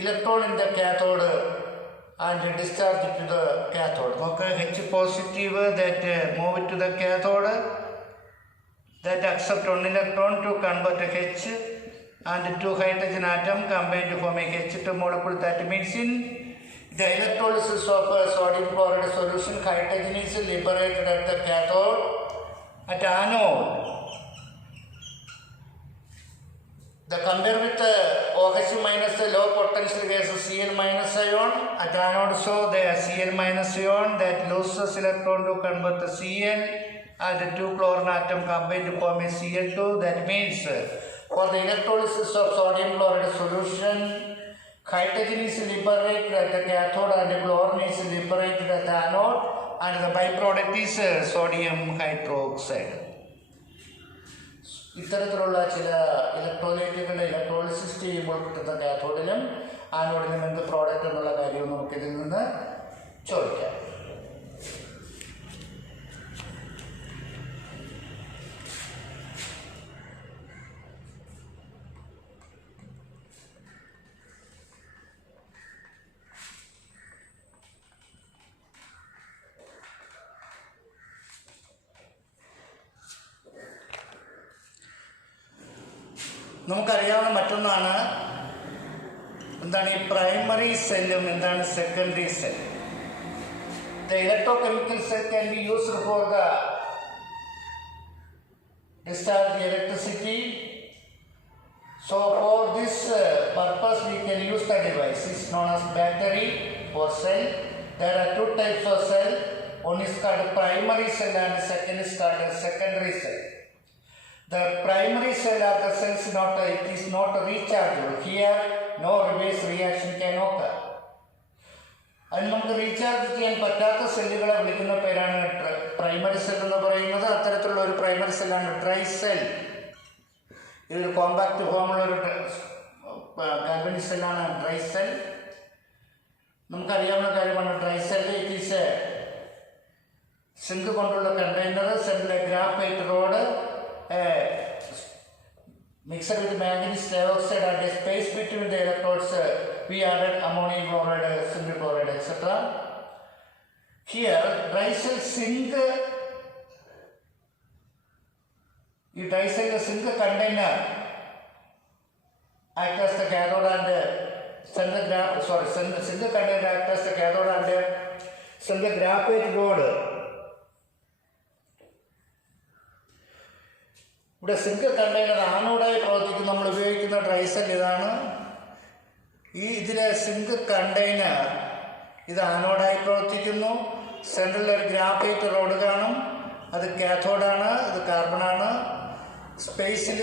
electron in the cathode and discharge it to the cathode. Okay, H positive that move it to the cathode, that accept 1 electron to convert H, and 2 hydrogen atom combined to form a H2 molecule. That means in the electrolysis of sodium chloride solution, hydrogen is liberated at the cathode. At anode, the compare with the OH minus the low potential gas Cl minus ion. At anode, so the Cl minus ion that loses electron to convert the Cl, and the 2 chlorine atom combined to form a Cl2. That means for the electrolysis of sodium chloride solution, hydrogen is liberated at the cathode and the chlorine is liberated at the anode, and the byproduct is sodium hydroxide. ഇത്തരത്തിലുള്ള ചില ഇലക്ട്രോലൈറ്റുകളുടെ ഇലക്ട്രോളിസിസ് ചെയ്യുമ്പോൾ കിട്ടുന്ന കാഥോഡിലും ആനോഡിലും എന്ത് പ്രോഡക്റ്റ് എന്നുള്ള കാര്യവും നമുക്കിതിൽ നിന്ന് ചോദിക്കാം. നമുക്കറിയാവുന്ന മറ്റൊന്നാണ് എന്താണ് ഈ പ്രൈമറി സെല്ലും എന്താണ് secondary cell. The electrochemical cell can be used for the discharge the electricity. So for this purpose we can use the device. It's known as battery or cell. There are two types of cell. One is called primary cell and the second is called secondary cell. The primary cell of the cell is not rechargeable. Here no reverse reaction can occur. And നമുക്ക് റീചാർജ് ചെയ്യാൻ പറ്റാത്ത സെല്ലുകളെ വിളിക്കുന്ന പേരാണ് primary cell എന്ന് പറയുന്നത്. അത്തരത്തിലുള്ള ഒരു പ്രൈമറി സെല്ലാണ് ഡ്രൈ സെൽ. ഇതൊരു കോമ്പാക്ട് ഫോമുള്ള ഒരു കാർബണിക് സെല്ലാണ് ഡ്രൈ സെൽ. നമുക്കറിയാവുന്ന കാര്യമാണ് dry cell. It is a zinc കൊണ്ടുള്ള കണ്ടെയ്നർ, സെല്ലിലെ graphite rod, mixed with manganese dioxide and a space between the electrodes, we added ammonium chloride, silver chloride, etc. Here, dry cell zinc, the dry cell zinc container act as the cathode and zinc container act as the cathode and send the graphite rod. ഇവിടെ zinc container ആനോഡായി പ്രവർത്തിക്കുന്ന നമ്മൾ ഉപയോഗിക്കുന്ന dry cell ഇതാണ്. ഇതിലെ zinc container ഇത് ആനോഡായി പ്രവർത്തിക്കുന്നു. സെൻട്രലിൽ ഒരു ഗ്രാഫൈറ്റ് റോഡ് കാണും, അത് കാഥോഡാണ്, ഇത് കാർബണാണ്. സ്പേസിൽ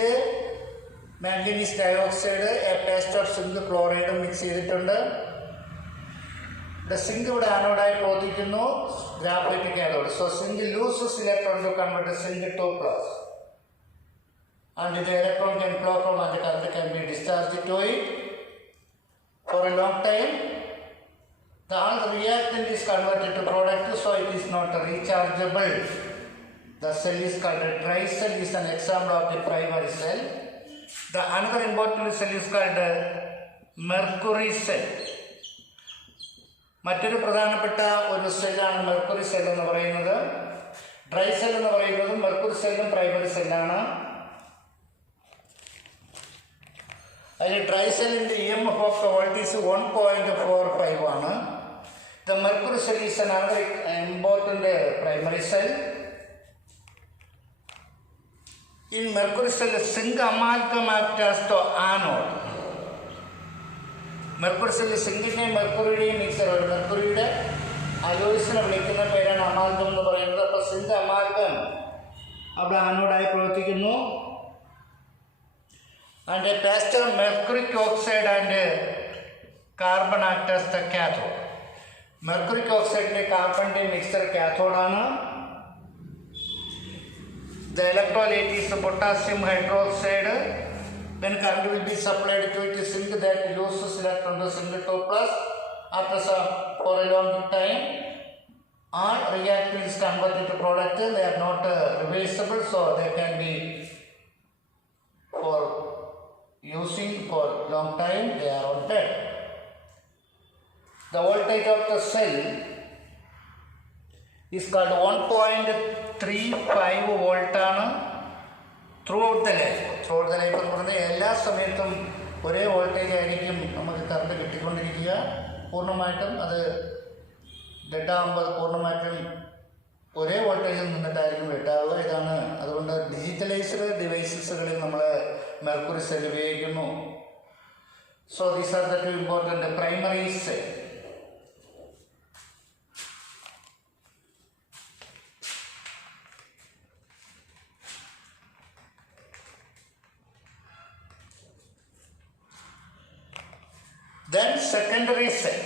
manganese dioxide, a paste of zinc ക്ലോറൈഡും മിക്സ് ചെയ്തിട്ടുണ്ട്. ഇവിടെ സിങ്ക് ഇവിടെ ആനോഡായി പ്രവർത്തിക്കുന്നു, graphite cathode. So zinc loses electron to convert zinc 2+. And the electron can flow from and the current can be discharged to it for a long time. The reactant is converted to product, so it is not rechargeable. The cell is called a dry cell, is an example of the primary cell. The another important cell is called mercury cell. മറ്റൊരു പ്രധാനപ്പെട്ട ഒരു സെല്ലാണ് mercury cell എന്ന് പറയുന്നത്. Dry cell എന്ന് പറയുന്നത് മെർക്കുറി സെല്ലും പ്രൈമറി സെല്ലാണ്. അതിൽ ഡ്രൈ സെല്ലിൻ്റെ EMF of the volt is 1.45 ആണ്. The mercury cell is another important primary cell. In mercury cell, zinc amalgam acts as the anode. Mercury സെല്ലിൽ സിങ്കിൻ്റെയും മെർക്കുറിയുടെയും മിക്സർ, ഒരു മെർക്കുറിയുടെ അലോയ്സിനെ വിളിക്കുന്ന പേരാണ് അമാൽഗം എന്ന് പറയുന്നത്. അപ്പോൾ സിങ്ക് അമാൽഗം അവിടെ ആനോഡായി പ്രവർത്തിക്കുന്നു. And a paste of mercuric oxide and carbon act as the cathode. Mercuric oxide carbon mixture cathode ആണ്. The electrolyte is potassium hydroxide. Then current will be supplied to it zinc that loses electron to zinc 2+. After for a long time, all reactant is converted to product. They are not reversible, so they can be for using for long time. They are all dead. The voltage of the cell is called 1.35 volt throughout the life. Throughout the life എന്ന് പറഞ്ഞാൽ എല്ലാ സമയത്തും ഒരേ വോൾട്ടേജ് ആയിരിക്കും നമുക്ക് കറണ്ട് കിട്ടിക്കൊണ്ടിരിക്കുക. പൂർണ്ണമായിട്ടും അത് ഡെഡാകുമ്പോൾ പൂർണ്ണമായിട്ടും ഒരേ വോൾട്ടേജിൽ നിന്നിട്ടായിരിക്കും ഡെഡാവുക. ഇതാണ് അതുകൊണ്ട് ഡിജിറ്റലൈസ്ഡ് ഡിവൈസസുകളിൽ നമ്മൾ മെർക്കുറി സെൽ ഉപയോഗിക്കുന്നു. So these are the two important primary cell. Then secondary cell.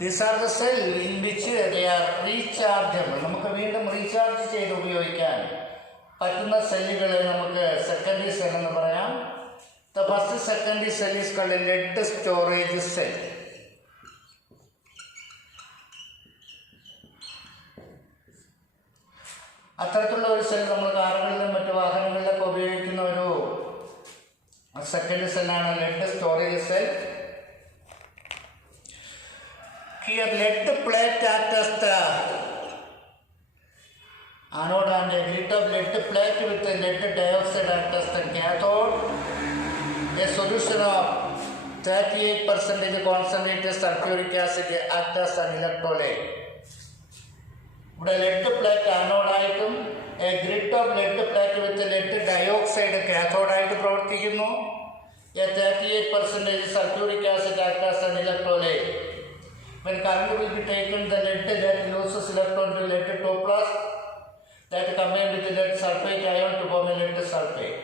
These are the cell in which they are rechargeable. നമുക്ക് വീണ്ടും റീചാർജ് ചെയ്ത് ഉപയോഗിക്കാൻ പറ്റുന്ന സെല്ലുകളെ നമുക്ക് സെക്കൻഡറി സെൽ എന്ന് പറയാം. The first secondary cell is called a lead storage cell. അത്തരത്തിലുള്ള ഒരു സെൽ നമ്മൾ കാറുകളിലും മറ്റു വാഹനങ്ങളിലൊക്കെ ഉപയോഗിക്കുന്ന ഒരു സെക്കൻഡറി സെല്ലാണ് lead storage cell. Here lead plate acts as the anode and a grit of lead plate with the lead dioxide acts as the cathode. A solution of 38% concentrated sulfuric acid acts as an electrolyte. ഇവിടെ lead plate ആനോഡായിട്ടും a grid of lead plate with lead dioxide കാഥോഡായിട്ട് പ്രവർത്തിക്കുന്നു. A 38% sulfuric acid acts as an electrolyte. When current will be taken, the lead that loses electron to lead 2 plus that combine with lead sulfate ion to form a lead sulfate.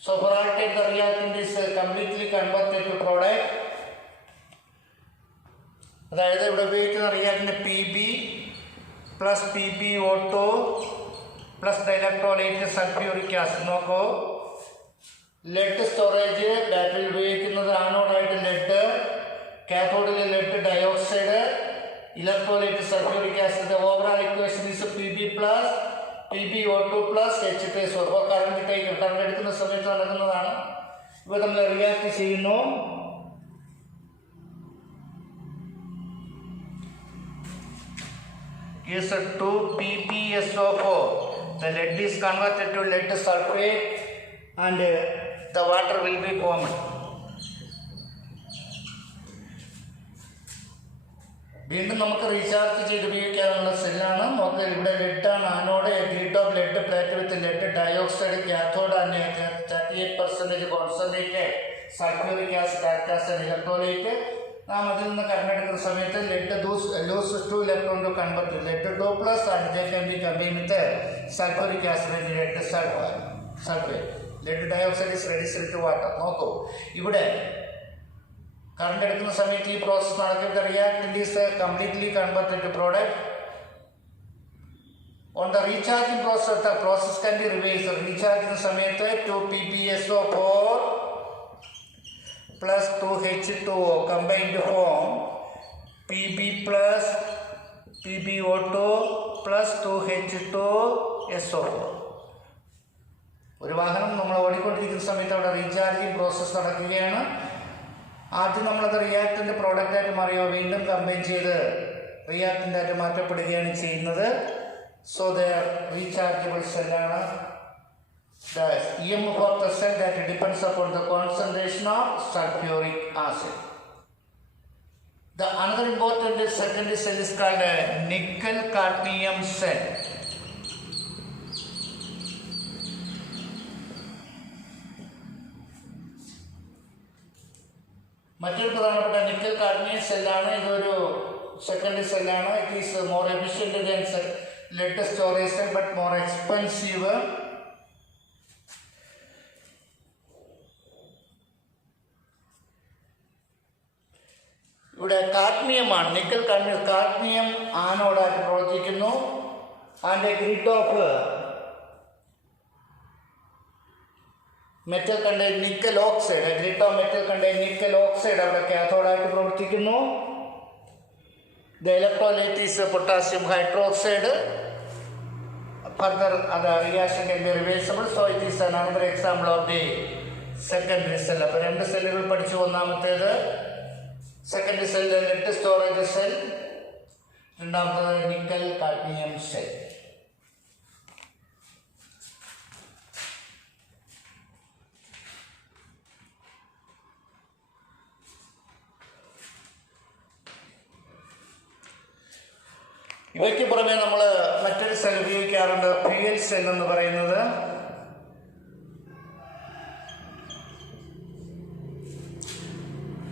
So for alternate, the reactant is completely converted to product. അതായത് ഇവിടെ ഉപയോഗിക്കുന്ന reactant PB plus PbO2 plus electrolyte sulphuric acid. നോക്കൂ, lead storage ബാറ്ററിയിൽ ഉപയോഗിക്കുന്നത് ആനോഡായിട്ട് lead, കാഥോഡിൽ lead dioxide, electrolyte sulphuric acid. Overall equation is PB plus PbO2 plus H2SO. അപ്പോൾ കറണ്ട് എടുക്കുന്ന സമയത്ത് നടക്കുന്നതാണ്. ഇപ്പോൾ നമ്മൾ റിയാക്ട് ചെയ്യുന്നു. Is 2PbSO4. The lead is converted to lead sulfate and the water will be formed. വീണ്ടും നമുക്ക് റീചാർജ് ചെയ്ത് ഉപയോഗിക്കാനുള്ള സെല്ലാണ്. നമുക്ക് ഇവിടെ ലെഡാണ് anode, grid of lead plate with lead dioxide cathode and 38% concentrate sulphuric acid act as an electrolyte. നാം അതിൽ നിന്ന് കറണ്ടെടുക്കുന്ന സമയത്ത് lead lose 2 electron to convert lead 2 plus and they can be combined with sulphuric acid and lead sulphate. Lead dioxide is reduced to water. നോക്കൂ, ഇവിടെ current എടുക്കുന്ന സമയത്ത് ഈ പ്രോസസ് നടക്കുന്ന reactant is completely converted to product. On the recharging process the process can be reversed. Recharging സമയത്ത് 2PbSO4 plus 2H2O combined form Pb plus PbO2 plus 2H2SO4. ഒരു വാഹനം നമ്മൾ ഓടിക്കൊണ്ടിരിക്കുന്ന സമയത്ത് അവിടെ റീചാർജിങ് പ്രോസസ്സ് നടക്കുകയാണ്. ആദ്യം നമ്മളത് റിയാക്ടൻ്റ് പ്രോഡക്റ്റായിട്ട് മാറിയോ വീണ്ടും കമ്പൈൻ ചെയ്ത് റിയാക്ടൻ്റായിട്ട് മാറ്റപ്പെടുകയാണ് ചെയ്യുന്നത്. സോ ദ റീചാർജബിൾ സെല്ലാണ്. The EMF of the cell that depends upon the concentration of sulfuric acid. The another important secondary cell is called a nickel cadmium cell. മറ്റൊരു പ്രധാനപ്പെട്ട നിക്കൽ കാഡ്മിയം സെല്ലാണ്. ഇതൊരു സെക്കൻഡറി സെല്ലാണ്. It is more efficient than lead storage cell but more expensive. ഇവിടെ കാഡ്മിയമാണ്, nickel cadmium ആനോഡായിട്ട് പ്രവർത്തിക്കുന്നു. And a grid of metal contain nickel oxide, a grid of metal contain nickel oxide അവിടെ കാഥോഡായിട്ട് പ്രവർത്തിക്കുന്നു. The electrolyte is potassium hydroxide. Further അത് reaction can be reversible. So it is another example of the secondary cell. അപ്പോൾ രണ്ട് സെല്ലുകൾ പഠിച്ചു. ഒന്നാമത്തേത് secondary cell lead storage cell, രണ്ടാമത്തത് നിക്കൽ കാഡ്മിയം സെൽ. ഇവയ്ക്ക് പുറമെ നമ്മൾ മറ്റൊരു സെൽ ഉപയോഗിക്കാറുണ്ട്, ഫ്യൂവൽ സെൽ എന്ന് പറയുന്നത്.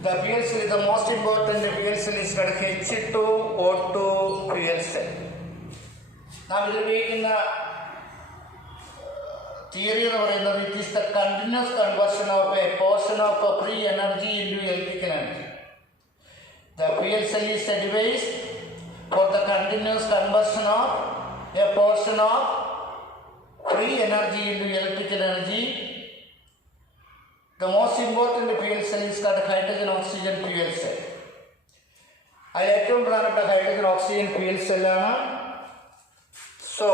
The fuel cell is the most important fuel cell is called H2O2 fuel cell. നാം ഇതിൽ ഉപയോഗിക്കുന്ന തിയറി എന്ന് പറയുന്നത് it is the continuous conversion of A portion of free energy into electrical energy. The fuel cell is a device for the continuous conversion of a portion of free energy into electrical energy. The most important fuel cell is called hydrogen oxygen fuel cell. അതിൽ ഏറ്റവും പ്രധാനപ്പെട്ട hydrogen oxygen fuel സെല്ലാണ്. So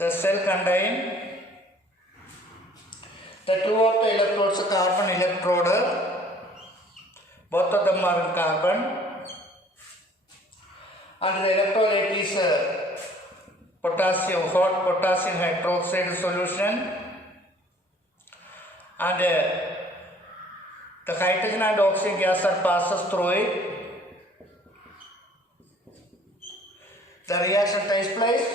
the cell contain the two of the electrodes, carbon electrode, both of them are in carbon, and the electrolyte is potassium, hot potassium hydroxide solution, and the hydrogen and oxygen gas are passes through it. the reaction takes place.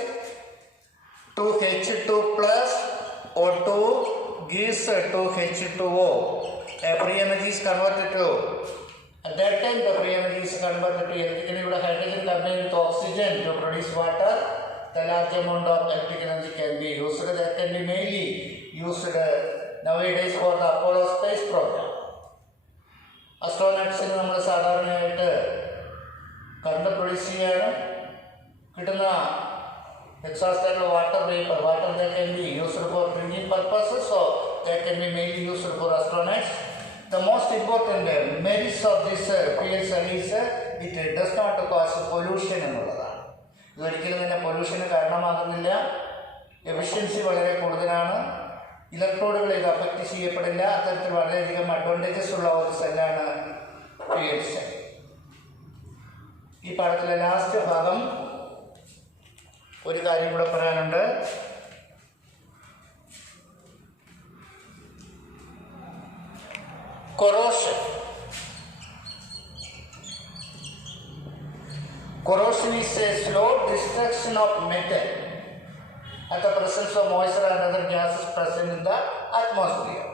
2H2 plus O2 gives 2H2O. A free energy is converted to, at that time the free energy is converted to electrical hydrogen combined with oxygen to produce water. The large amount of electric energy can be used. That can be mainly used nowadays for the Apollo space program. Astronauts in the സാധാരണയായിട്ട് current produce ചെയ്യാനും കിട്ടുന്ന exhausted water vapor, water that can be used for drinking purposes, so that can be mainly used for astronauts. The most important merits of this fuel cell is it does not cause pollution എന്നുള്ളതാണ്. ഇതൊരിക്കലും തന്നെ പൊല്യൂഷന് കാരണമാകുന്നില്ല. എഫിഷ്യൻസി വളരെ കൂടുതലാണ്. ഇലക്ട്രോഡുകൾ ഇത് അഫക്റ്റ് ചെയ്യപ്പെടില്ല. അത്തരത്തിൽ വളരെയധികം അഡ്വാൻറ്റേജസ് ഉള്ള ഒരു സെല്ലാണ് ഫ്യൂൽ സെൽ. ഈ പാഠത്തിലെ ലാസ്റ്റ് ഭാഗം ഒരു കാര്യം കൂടെ പറയാനുണ്ട്. Corrosion. Corrosion is a slow destruction of metal at the presence of moisture and other gases present in the atmosphere.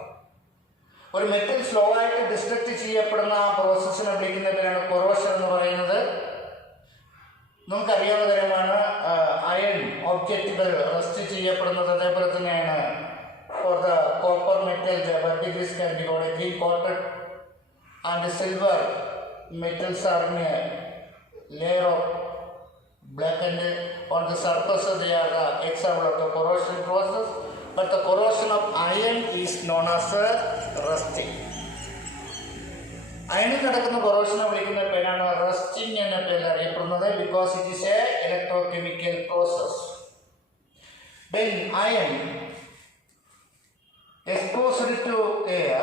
ഒരു മെറ്റൽ സ്ലോ ആയിട്ട് ഡിസ്ട്രക്ട് ചെയ്യപ്പെടുന്ന ആ പ്രോസസ്സിനെ വിളിക്കുന്ന പേരാണ് കൊറോഷൻ എന്ന് പറയുന്നത്. നമുക്കറിയാവുന്ന കാര്യമാണ് അയൺ ഒബ്ജക്റ്റുകൾ റസ്റ്റ് ചെയ്യപ്പെടുന്നത്. അതേപോലെ തന്നെയാണ് for the copper metal particles can be green coated and silver metals are in a layer of blackened on the surface. They are the example of the corrosion process. But the corrosion of iron is known as rusting. അയണിൽ നടക്കുന്ന കൊറോഷനെ വിളിക്കുന്ന പേരാണ് റസ്റ്റിംഗ് എന്ന പേരിൽ അറിയപ്പെടുന്നത്. Because it is A electrochemical process. When iron exposed to air,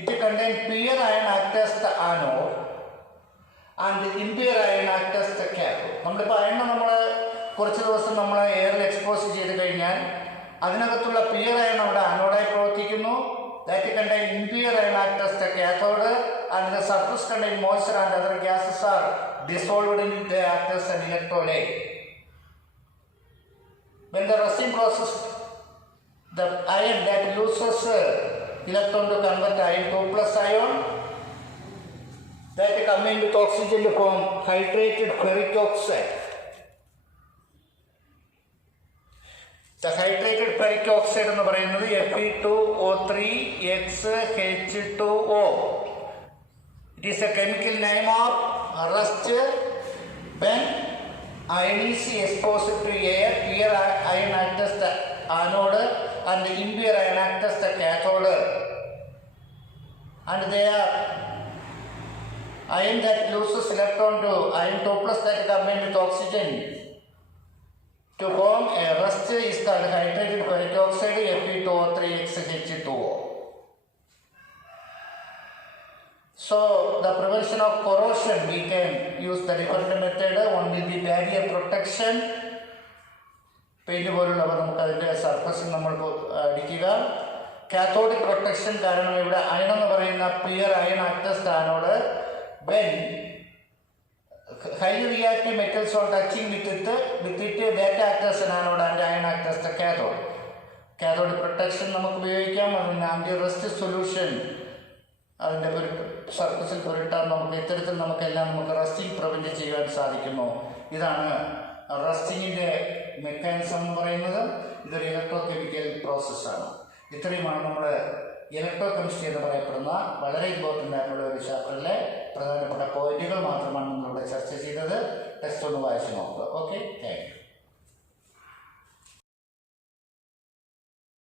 it contains pure iron act as the anode and impure iron act as the cathode. നമ്മളിപ്പോൾ അയൺ നമ്മൾ കുറച്ച് ദിവസം നമ്മൾ എയറിൽ എക്സ്പോസ് ചെയ്ത് കഴിഞ്ഞാൽ അതിനകത്തുള്ള പ്യുർ അയൺ അവിടെ ആനോഡായി പ്രവർത്തിക്കുന്നു. That contain impure iron act as the cathode, and the surface contain moisture and other gases are dissolved in the act as an electrolyte. When the rusting process, the iron that loses electron to convert iron to plus ion, that combined with oxygen to form hydrated ferric oxide. The hydrated ferric oxide എന്ന് പറയുന്നത് Fe2O3XH2O. It is a chemical name of rust. When iron is exposed to air, pure iron acts as the anode and the impure iron acts as the cathode. And they are iron that loses electron to iron 2 plus that combined with oxygen to form a rust is called hydrated ferric oxide Fe2O3XH2O. So the prevention of corrosion, we can use the different method. One will be barrier protection. Paint പോലുള്ളവ നമുക്ക് അതിൻ്റെ സർഫസിൽ നമ്മൾ അടിക്കുക. കാത്തോഡിക് പ്രൊട്ടക്ഷൻ, കാരണം ഇവിടെ iron എന്ന് പറയുന്ന pure iron acts anode when highly reactive metals are touching with it that acts as an anode and iron acts as the cathode. Cathode protection നമുക്ക് ഉപയോഗിക്കാം. അതിന് ആൻറ്റി റസ്റ്റ് സൊല്യൂഷൻ അതിൻ്റെ സർഫസിൽ പുരട്ടാൻ നമുക്ക് ഇത്തരത്തിൽ നമുക്കെല്ലാം നമുക്ക് റസ്റ്റിംഗ് പ്രിവെൻറ്റ് ചെയ്യാൻ സാധിക്കുന്നു. ഇതാണ് റസ്റ്റിങ്ങിൻ്റെ മെക്കാനിസം എന്ന് പറയുന്നത്. ഇതൊരു ഇലക്ട്രോ കെമിക്കൽ പ്രോസസ്സാണ്. ഇത്രയുമാണ് നമ്മൾ ഇലക്ട്രോ കെമിസ്ട്രി എന്ന് പറയപ്പെടുന്ന വളരെ ഇമ്പോർട്ടൻ്റ് ആയിട്ടുള്ള ഒരു ചാപ്റ്ററിലെ പ്രധാനപ്പെട്ട പോയിന്റുകൾ മാത്രമാണ് നമ്മളിവിടെ ചർച്ച ചെയ്തത്. ടെക്സ്റ്റ് ഒന്ന് വായിച്ച് നോക്കുക. Okay, thank you.